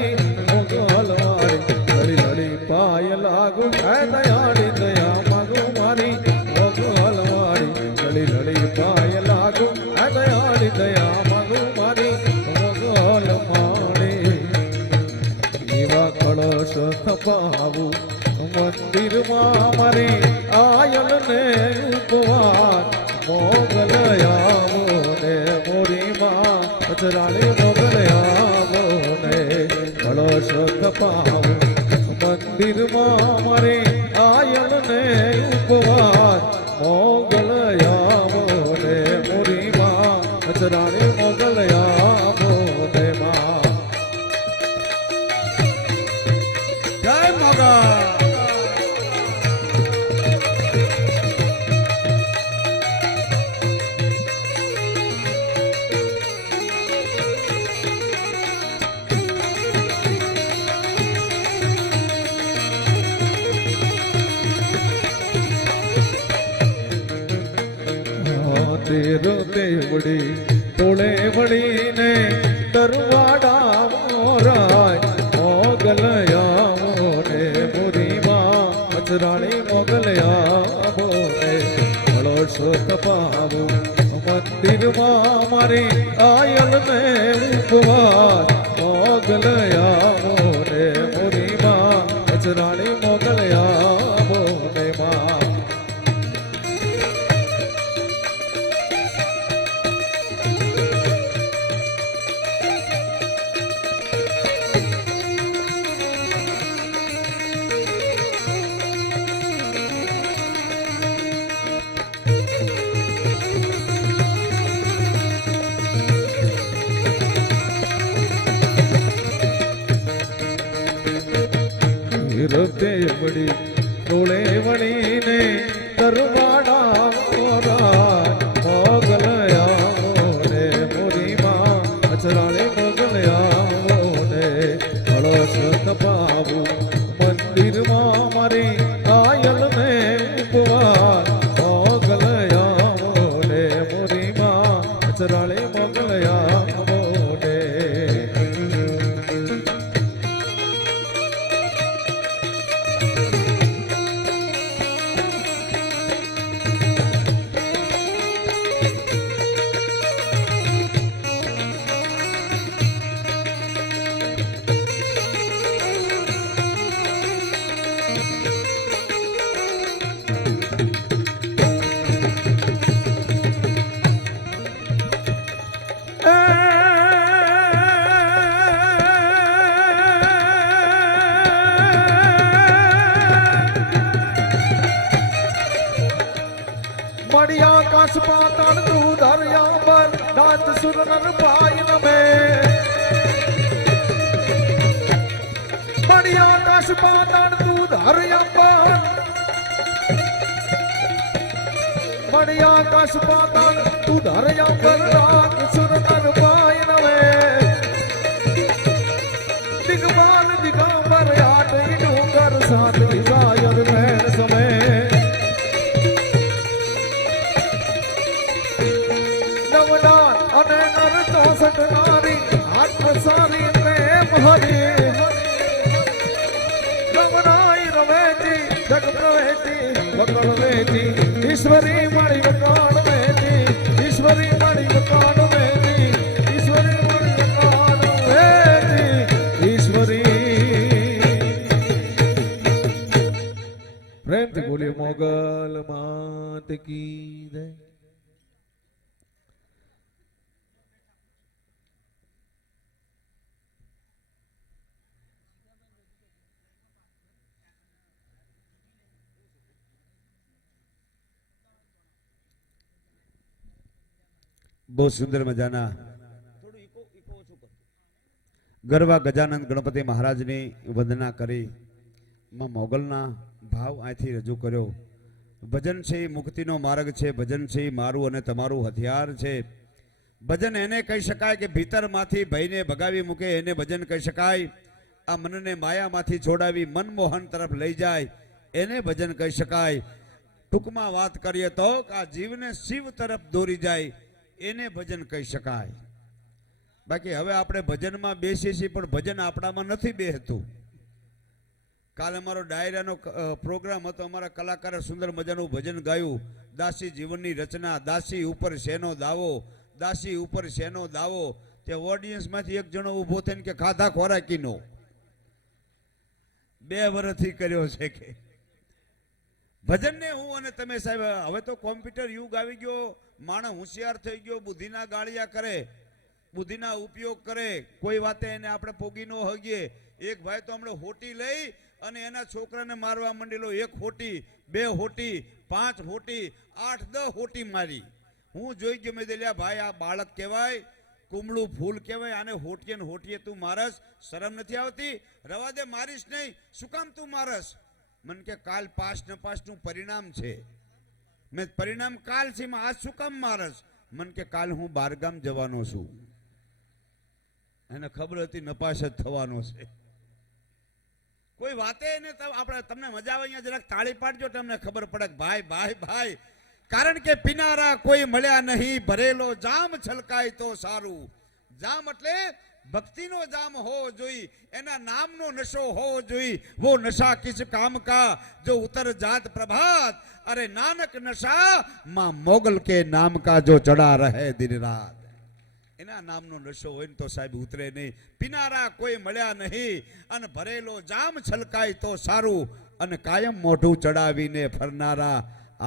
मोगल मारी लड़ी लड़ी पाय लागू है दयाड़ी दया मागू मारी मोगल मारी लड़ी लड़ी पाय लागू है दयाड़ी दया मागू मारी मोगल मारी एवा कलश थपावू मंदिर मारी आयल ने उपवास मोगल आवो ने मोरी माँ अचराले मोगल आवो ने कलश तपावो मंदिर मारे आयल ने उपवास मोगल आवो ने मोरी माँ अचराले मोगल आवो ने माँ જય મોગલ તેરો દેવડી તોળે વળીને દરવાડા મોરાય મોગલ આવો ને મોરીમાં અચરાણી મોગલ આવો ને કળશો તપાવો મંદિરમાં મારી આયલ ને ઉપવાસ મોગલ આવો ને મોરીમાં અચરાણી મોગલ આવો ને માં દેવડી તોળે વળીને દરવાડા મોરા મોગલ આવો ને મોરીમાં અચરાળે મોગલ આવો ને કળશ તપાવું મંદિરમાં મારી આયલ ને ઉપવાસ મોગલ આવો ને મોરીમાં અચરાળે મોગલ આવો ને પાતાળ તું ધર અંબર મણી આકાશ પાતાળ તું ધર અંબર રાગ સુર નર પાય નવે દિગમાન દિગંબર આટ ડુંગર સાત વિવાયર ભેણ સમે નવનાથ અને નર 64 નારી હાથ સારી પ્રેમ હરી રમનાઈ રમેતી જગ પ્રવેતી વકળ વેતી ઈશ્વરી મળી વકાળ વેતી ઈશ્વરી મળી વકાળ વેતી ઈશ્વરી મળી વકાળ વેતી ઈશ્વરી પ્રેમથી બોલી મોગલ માત કી જય બહુ સુંદર મજાના ગરવા ગજાનંદ ગણપતિ મહારાજની વંદના કરી માં મોગલના ભાવ અહીંથી રજૂ કર્યો. ભજન છે એ મુક્તિનો માર્ગ છે. ભજન છે એ મારું અને તમારું હથિયાર છે. ભજન એને કહી શકાય કે ભીતરમાંથી ભયને ભગાવી મૂકે એને ભજન કહી શકાય. આ મનને માયામાંથી છોડાવી મનમોહન તરફ લઈ જાય એને ભજન કહી શકાય. ટૂંકમાં વાત કરીએ તો આ જીવને શિવ તરફ દોરી જાય એને ભજન કહી શકાય. બાકી હવે આપણે ભજનમાં બેસીએ છીએ પણ ભજન આપણામાં નથી બેસતું. કાલે અમારો ડાયરાનો પ્રોગ્રામ હતો. અમારા કલાકારે સુંદર મજાનું ભજન ગાયું. દાસી જીવનની રચના, દાસી ઉપર શેનો દાવો, દાસી ઉપર શેનો દાવો. તે ઓડિયન્સમાંથી એક જણો ઊભો થઈને કે ખાધા ખોરાકીનો 2 વર્ષથી કર્યો છે કે ભજનને હું અને તમે સાહેબ હવે તો કોમ્પ્યુટર યુગ આવી ગયો. માણસ હોશિયાર થઈ ગયો. બુદ્ધિના ગાળિયા કરે, બુદ્ધિના ઉપયોગ કરે. કોઈ વાતે એને આપણે પોગી ન હગીએ. એક ભાઈ તો હમણાં હોટી લઈ અને એના છોકરાને મારવા માંડેલો. 1 હોટી, 2 હોટી, 5 હોટી, 8-10 હોટી મારી. હું જોઈ ગયો. મેં દેલ્યા ભાઈ આ બાળક કહેવાય, કુમળું ફૂલ કહેવાય. આને હોટીએ ને હોટીએ તું મારસ, શરમ નથી આવતી? રવા દે, મારીશ નહીં. શું કામ તું મારસ? મને કે કાલ પાસ ન પાસનું પરિણામ છે. મેં પરિણામ કાલ છે, આજ શું કામ મારસ? મને કે કાલ હું બારગામ જવાનો છું. એને ખબર હતી નપાસ જ થવાનો છે. કોઈ વાતે એને આપણે તમને મજા આવે અહીંયા જરાક તાળી પાડજો, તમને ખબર પડે કે ભાઈ ભાઈ ભાઈ. કારણ કે પીનારા કોઈ મળ્યા નહીં, ભરેલો જામ છલકાય તો સારું. જામ એટલે ભક્તિનો જામ હોવો જોઈએ, એના નામનો નશો હોવો જોઈએ. वो नशा किस काम का जो उतर जात प्रभात, अरे नानक नशा मां मोगल के नाम का जो चढ़ा रहे दिन रात. એના નામનો નશો હોય ને તો સાહેબ ઉતરે નહીં. પીનારા કોઈ મળ્યા નહીં અને ભરેલો જામ છલકાય તો સારું. અને કાયમ મોઢું ચડાવીને ફરનારા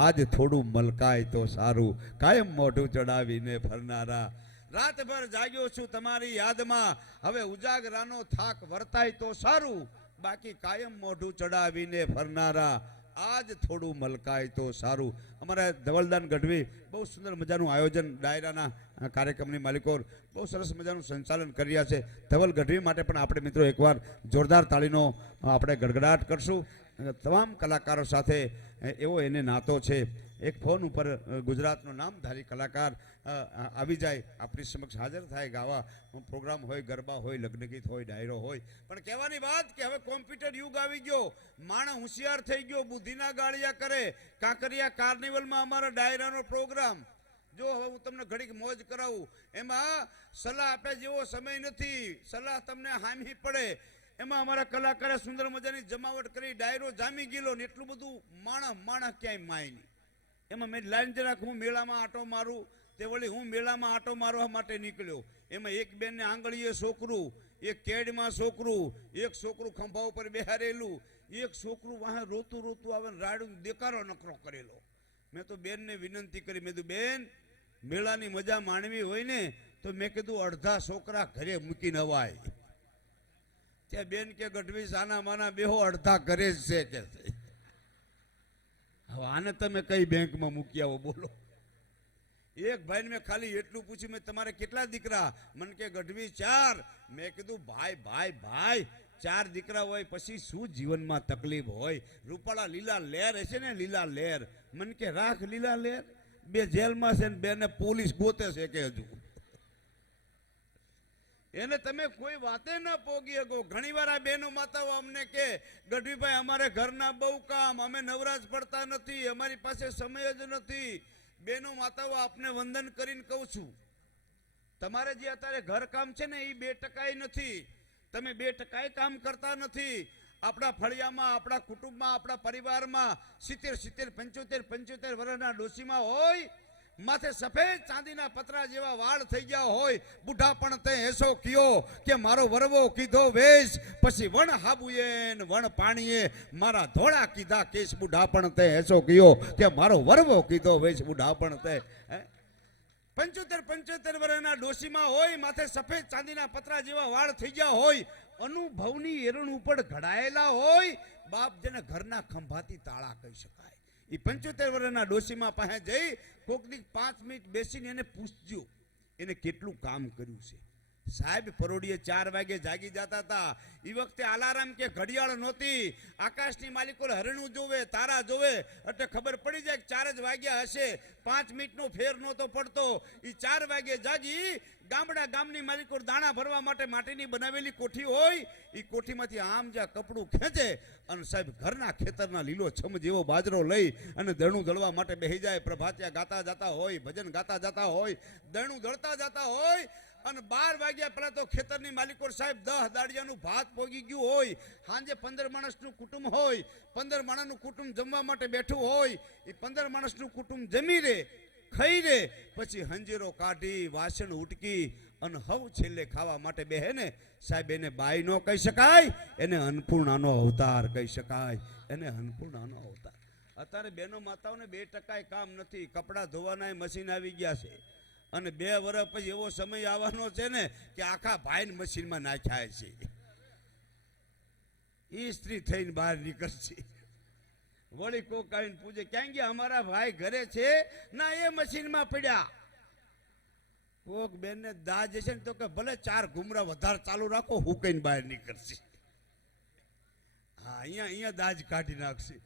આજ થોડું મલકાય તો સારું. કાયમ મોઢું ચડાવીને ફરનારા. રાતભર જાગ્યો છું તમારી યાદમાં, હવે ઉજાગરાનો થાક વર્તાય તો સારું. બાકી કાયમ મોઢું ચડાવીને ફરનારા આજ થોડું મલકાય તો સારું. અમારા ધવલદાન ગઢવી બહુ સુંદર મજાનું આયોજન, ડાયરાના કાર્યક્રમની માલિકો બહુ સરસ મજાનું સંચાલન કરી રહ્યા છે. ધવલ ગઢવી માટે પણ આપણે મિત્રો એકવાર જોરદાર તાળીનો આપણે ગડગડાટ કરશું. તમામ કલાકારો સાથે એવો એને નાતો છે. એક ફોન ઉપર ગુજરાતનો નામધારી કલાકાર આવી જાય, આપણી સમક્ષ હાજર થાય, ગાવા પ્રોગ્રામ હોય, ગરબા હોય, લગ્ન ગીત હોય, ડાયરો હોય. પણ કહેવાની વાત કે હવે કોમ્પ્યુટર યુગ આવી ગયો. માણસ હોશિયાર થઈ ગયો, બુદ્ધિના ગાળિયા કરે. કાંકરિયા કાર્નિવલમાં અમારા ડાયરાનો પ્રોગ્રામ જો હવે હું તમને ઘડીક મોજ કરાવું. એમાં સલાહ આપે જેવો સમય નથી, સલાહ તમને હામી પડે. એમાં અમારા કલાકારે સુંદર મજાની જમાવટ કરી, ડાયરો જામી ગયેલો ને એટલું બધું માણસ ક્યાંય માય નહીં. એમાં મેં લાઈન જરાક હું મેળામાં આટો મારું, તે વળી હું મેળામાં આટો મારવા માટે નીકળ્યો. એમાં એક બેનને આંગળીએ છોકરું, એક કેડમાં છોકરું, એક છોકરું ખંભા ઉપર બેહારેલું, એક છોકરું વાહે રોતું રોતું આવે ને રાડું દેકારો નકરો કરેલો. મેં તો બેનને વિનંતી કરી, મેં કીધું બેન મેળાની મજા માણવી હોય ને તો મેં કીધું અડધા છોકરા ઘરે મૂકીને અવાય. ત્યાં બેન કે ગઢવી સાના માના બેહો, અડધા ઘરે જ છે કે. હવે આને તમે કઈ બેંકમાં મૂકી આવો બોલો? એક ભાઈને મેં ખાલી એટલું પૂછ્યું, મેં તમારે કેટલા દીકરા? મને કે ગઢવી 4. મેં કીધું ભાઈ ભાઈ ભાઈ 4 દીકરા હોય પછી શું જીવનમાં તકલીફ હોય? રૂપાળા લીલા લહેર હશે ને, લીલા લહેર, મને કે રાખ લીલા લહેર, 2 જેલમાં છે ને 2 ને પોલીસ ગોતે છે કે હજુ એને તમે કોઈ વાતે ન પોગી શકો. ઘણી વાર આ બહેનો માતાઓ અમને કે ગઢવીભાઈ અમારે ઘરના બહુ કામ, અમે નવરાજ પડતા નથી, અમારી પાસે સમય જ નથી. બહેનો માતાઓ આપને વંદન કરીને કહું છું, તમારે જે અત્યારે ઘર કામ છે ને એ 2% નથી. તમે 2% કામ કરતા નથી. આપણા ફળિયામાં, આપણા કુટુંબમાં, આપણા પરિવારમાં 70, 75 વર્ષના ડોશીમાં હોય, માથે સફેદ ચાંદીના પતરા જેવા વાળ થઈ ગયા હોય, બુઢા પણ તે એસો કયો કે મારો વરવો કીધો વેશ, પછી વણ હાબુએ ને વણ પાણીએ મારા ધોળા કીધા કેશ, બુઢા પણ તે એસો કયો કે મારો વરવો કીધો વેશ, બુઢા પણ તે 75 વર્ષના ડોશીમાં હોય, માથે સફેદ ચાંદીના પતરા જેવા વાળ થઈ ગયા હોય, અનુભવની એરણ ઉપર ઘડાયેલા હોય, બાપ જેને ઘરના ખંભાતી તાળા કહી શકાય. એ 75 વર્ષના ડોશીમાં પાસે જઈ કોકની 5 મિનિટ બેસીને એને પૂછજો એને કેટલું કામ કર્યું છે. સાહેબ પરોડીએ 4 વાગે જાગી જતા હતા. એ વખતે અલાર્મ કે ઘડિયાળ નહોતી. આકાશની માલિકો હરણું જોવે, તારા જોવે એટલે ખબર પડી જાય કે 4 જ વાગ્યા હશે. 5 મિનિટનો ફેર નહોતો પડતો. એ 4 વાગે જાગી ગામની માલિકો દાણા ભરવા માટે માટીની બનાવેલી કોઠી હોય, એ કોઠીમાંથી આમ જ્યાં કપડું ખેંચે અને સાહેબ ઘરના ખેતરના લીલો છમ જેવો બાજરો લઈ અને દળનું દળવા માટે બેસી જાય. પ્રભાતિયા ગાતા જતા હોય, ભજન ગાતા જતા હોય, દળનું દળતા જતા હોય અને 12 વાગ્યા પહેલા તો ખેતરની માલિકો સાહેબ 10 દાડિયાનું ભાત પોગી ગયું હોય. સાંજે 15 માણસનું કુટુંબ હોય, 15 માણસનું કુટુંબ જમવા માટે બેઠું હોય. એ 15 માણસનું કુટુંબ જમી રે, ખાઈ રે, પછી હંજીરો કાઢી વાસણ ઉટકી અને હવ છેલ્લે ખાવા માટે બેહે ને સાહેબ, એને બાઈ નો કહી શકાય, એને અન્નપૂર્ણાનો અવતાર કહી શકાય, એને અન્નપૂર્ણાનો અવતાર. અત્યારે બહેનો માતાઓને 2% કામ નથી. કપડાં ધોવાના મશીન આવી ગયા છે અને 2 વર્ષ પછી એવો સમય આવવાનો છે ને કે આખા ભાઈને મશીનમાં નાખ્યા છે. એ સ્ત્રી થઈને બહાર નીકળશે. વળી કોક આવીને પૂછે ક્યાં ગયા અમારા ભાઈ ઘરે છે? ના, એ મશીનમાં પડ્યા. કોક બેનને દાજ છે ને તો કે ભલે 4 ઘુમરા વધારે ચાલુ રાખો, હું કઈને બહાર નીકળશે. હા, અહીંયા દાજ કાઢી નાખશે.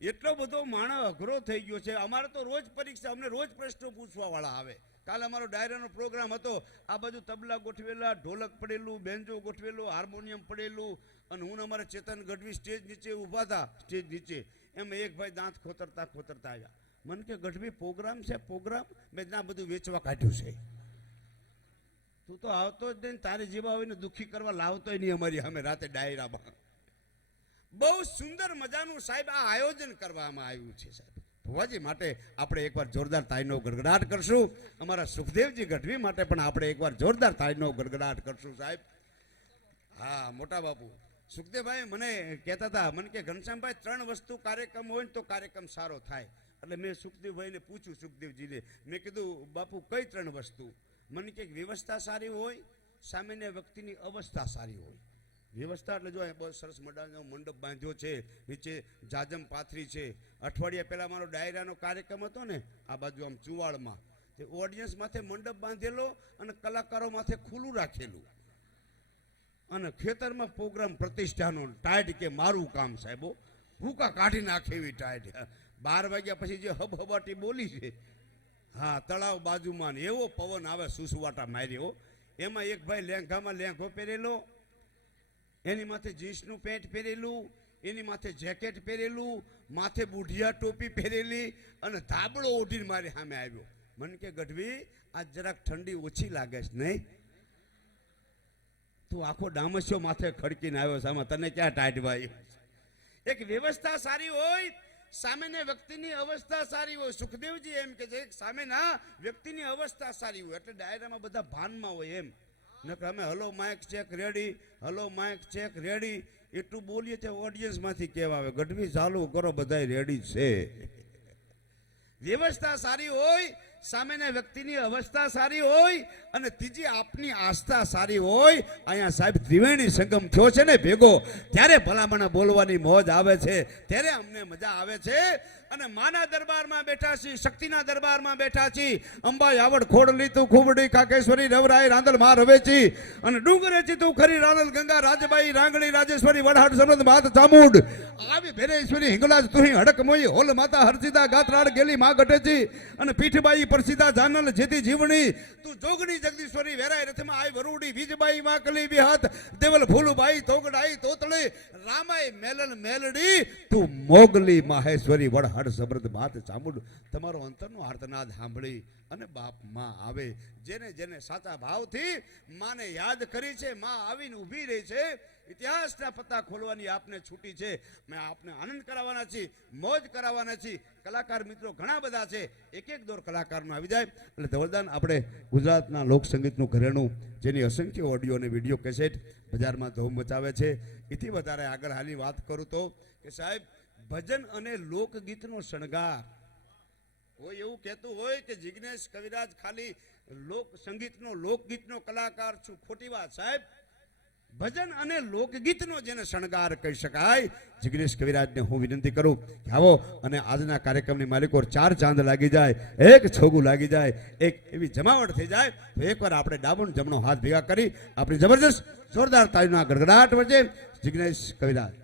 એટલો બધો માણસ અઘરો થઈ ગયો છે. અમારે તો રોજ પરીક્ષા, અમને રોજ પ્રશ્નો પૂછવા વાળા આવે. કાલે અમારો ડાયરાનો પ્રોગ્રામ હતો. આ બાજુ તબલા ગોઠવેલા, ઢોલક પડેલું, બેન્જો ગોઠવેલું, હાર્મોનિયમ પડેલું અને હું અમારે ચેતન ગઢવી સ્ટેજ નીચે ઊભા હતા. સ્ટેજ નીચે એમ એક ભાઈ દાંત ખોતરતા આવ્યા. મને કે ગઢવી પ્રોગ્રામ છે? પ્રોગ્રામ? મેં ના, બધું વેચવા કાઢ્યું છે. તું તો આવતો જ નહીં, તારી જેવા હોય ને દુઃખી કરવા લાવતો નહીં અમારી સામે રાતે ડાયરામાં. બહુ સુંદર મજાનું સાહેબ આ આયોજન કરવામાં આવ્યું છે સાહેબ. ભુવાજી માટે આપણે એકવાર જોરદાર તાળીનો ગડગડાટ કરશું. અમારા સુખદેવજી ગઢવી માટે પણ આપણે એકવાર જોરદાર તાળીનો ગડગડાટ કરશું સાહેબ. હા, મોટા બાપુ સુખદેવભાઈ મને કહેતા હતા, મને કે ઘનશ્યામભાઈ 3 વસ્તુ કાર્યક્રમ હોય ને તો કાર્યક્રમ સારો થાય. એટલે મેં સુખદેવભાઈને પૂછ્યું, સુખદેવજીને મેં કીધું બાપુ કઈ 3 વસ્તુ? મને કે વ્યવસ્થા સારી હોય, સામાન્ય વ્યક્તિની અવસ્થા સારી હોય. વ્યવસ્થા એટલે જો બહુ સરસ મજાનો મંડપ બાંધ્યો છે, નીચે જાજમ પાથરી છે. અઠવાડિયા પહેલાં મારો ડાયરાનો કાર્યક્રમ હતો ને આ બાજુ આમ ચુવાડમાં, તે ઓડિયન્સ માથે મંડપ બાંધેલો અને કલાકારો માથે ખુલ્લું રાખેલું અને ખેતરમાં પ્રોગ્રામ પ્રતિષ્ઠાનો. ટાઈટ કે મારું કામ સાહેબો, ભૂકા કાઢી નાખે એવી ટાઈટ. 12 વાગ્યા પછી જે હબહબાટી બોલી છે, હા, તળાવ બાજુમાં એવો પવન આવે, સુસવાટા માર્યો. એમાં એક ભાઈ લેંઘામાં લેંઘો પહેરેલો, એની માથે જીન્સનું પેન્ટ પહેરેલું, એની માથે જેકેટ પહેરેલું, માથે બુઢિયા ટોપી પહેરેલી અને ધાબળો ઓઢીને મારી સામે આવ્યો. મને કે ગઢવી આજ જરાક ઠંડી ઓછી લાગે છે નહીં? તું આખો ડામસ્યો માથે ખડકીને આવ્યો સામે, તને ક્યાં ટાઈટ ભાઈ? એક વ્યવસ્થા સારી હોય, સામેના વ્યક્તિની અવસ્થા સારી હોય. સુખદેવજી એમ કે છે સામેના વ્યક્તિની અવસ્થા સારી હોય એટલે ડાયરામાં બધા ભાનમાં હોય એમ. નકર અમે hello mic check ready, hello mic check ready એટલું બોલીએ તો ઓડિયન્સમાંથી કહેવા આવે ગઢવી ચાલુ કરો, બધા રેડી છે. વ્યવસ્થા સારી હોય, સામેના વ્યક્તિની અવસ્થા સારી હોય અને ત્રીજી આપની આસ્થા સારી હોય. અહીંયા સાહેબ ત્રિવેણી સંગમ થયો છે ને ભેગો, ત્યારે ભલામણ બોલવાની મોજ આવે છે, ત્યારે અમને મજા આવે છે. અને માના દરબારમાં બેઠા છીએ, શક્તિના દરબારમાં બેઠા છીએ. અંબા આવડ ખોડલી તું ખૂબડી કાકેશ્વરી રવરાય રાંદલ માં રવેચી અને ડુંગરે છી તું ખરી રાંદલ ગંગા રાજબાઈ રાંગણી રાજેશ્વરી વડહાડ સમૃદ્ધ માત ચામુંડ આવી ભેરેશ્વરી હિંગલાજ તુહી હડક મોઈ હોલ માતા હરસિદા ગાત્રાડ ગેલી માં ગટેચી અને પીઠબાઈ પરસિદા જાનલ જેતી જીવણી તું જોગણી જગદીશ્વરી વેરાય રથમાં આઈ વરુડી વીજબાઈ માં કલી વિહાત દેવલ ફૂલબાઈ તોગડાઈ તોતળી રામાઈ મેલન મેલડી તું મોગલી માહેશ્વરી વડહાડ સમૃદ્ધ માત ચામુંડ. તમારો અંતરનો આર્તનાદ સાંભળી અને બાપ માં આવે, જેને જેને સાચા ભાવથી માને યાદ કરી છે, માં આવીને ઊભી રહી છે. ઇતિહાસના પત્તા ખોલવાની આપને છૂટી છે. મેં આપને આનંદ કરાવવાના છીએ, મોજ કરાવવાના છીએ. કલાકાર મિત્રો ઘણા બધા છે, એક એક દોર કલાકારનો આવી જાય. એટલે ધવલદાન આપણે ગુજરાતના લોકસંગીતનું ઘરેણું, જેની અસંખ્ય ઓડિયો અને વિડીયો કેસેટ બજારમાં ધૂમ મચાવે છે. એથી વધારે આગળ હાલી વાત કરું તો કે સાહેબ ભજન અને લોકગીતનો શણગાર કોઈ એવું કહેતું હોય કે જિગ્નેશ કવિરાજ ખાલી લોક સંગીતનો લોકગીતનો કલાકાર છું, ખોટી વાત સાહેબ. ભજન અને લોકગીતનો જેને શણગાર કહી શકાય, જિગ્નેશ કવિરાજને હું વિનંતી કરું કે આવો અને આજના કાર્યક્રમની માલિકો 4 ચાંદ લાગી જાય, એક છોગું લાગી જાય, એક એવી જમાવટ થઈ જાય તો એકવાર આપણે ડાબો ને જમણો હાથ ભેગા કરી આપણી જબરજસ્ત જોરદાર તાળીના ગડગડાટ વચ્ચે જિગ્નેશ કવિરાજ.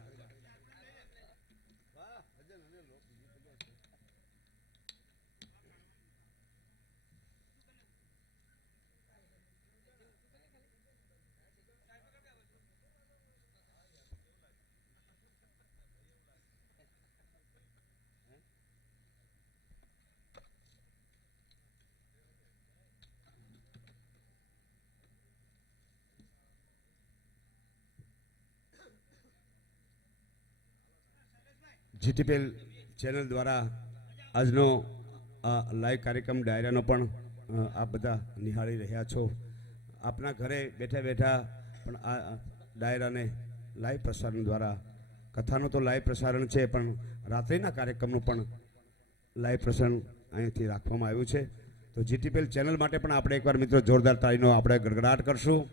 જીટીપીએલ ચેનલ દ્વારા આજનો લાઈવ કાર્યક્રમ ડાયરાનો પણ આપ બધા નિહાળી રહ્યા છો. આપના ઘરે બેઠા બેઠા પણ આ ડાયરાને લાઈવ પ્રસારણ દ્વારા, કથાનું તો લાઈવ પ્રસારણ છે પણ રાત્રિના કાર્યક્રમનું પણ લાઈવ પ્રસારણ અહીંથી રાખવામાં આવ્યું છે. તો જીટીપીએલ ચેનલ માટે પણ આપણે એકવાર મિત્રો જોરદાર તાળીનો આપણે ગડગડાટ કરશું.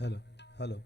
Hello hello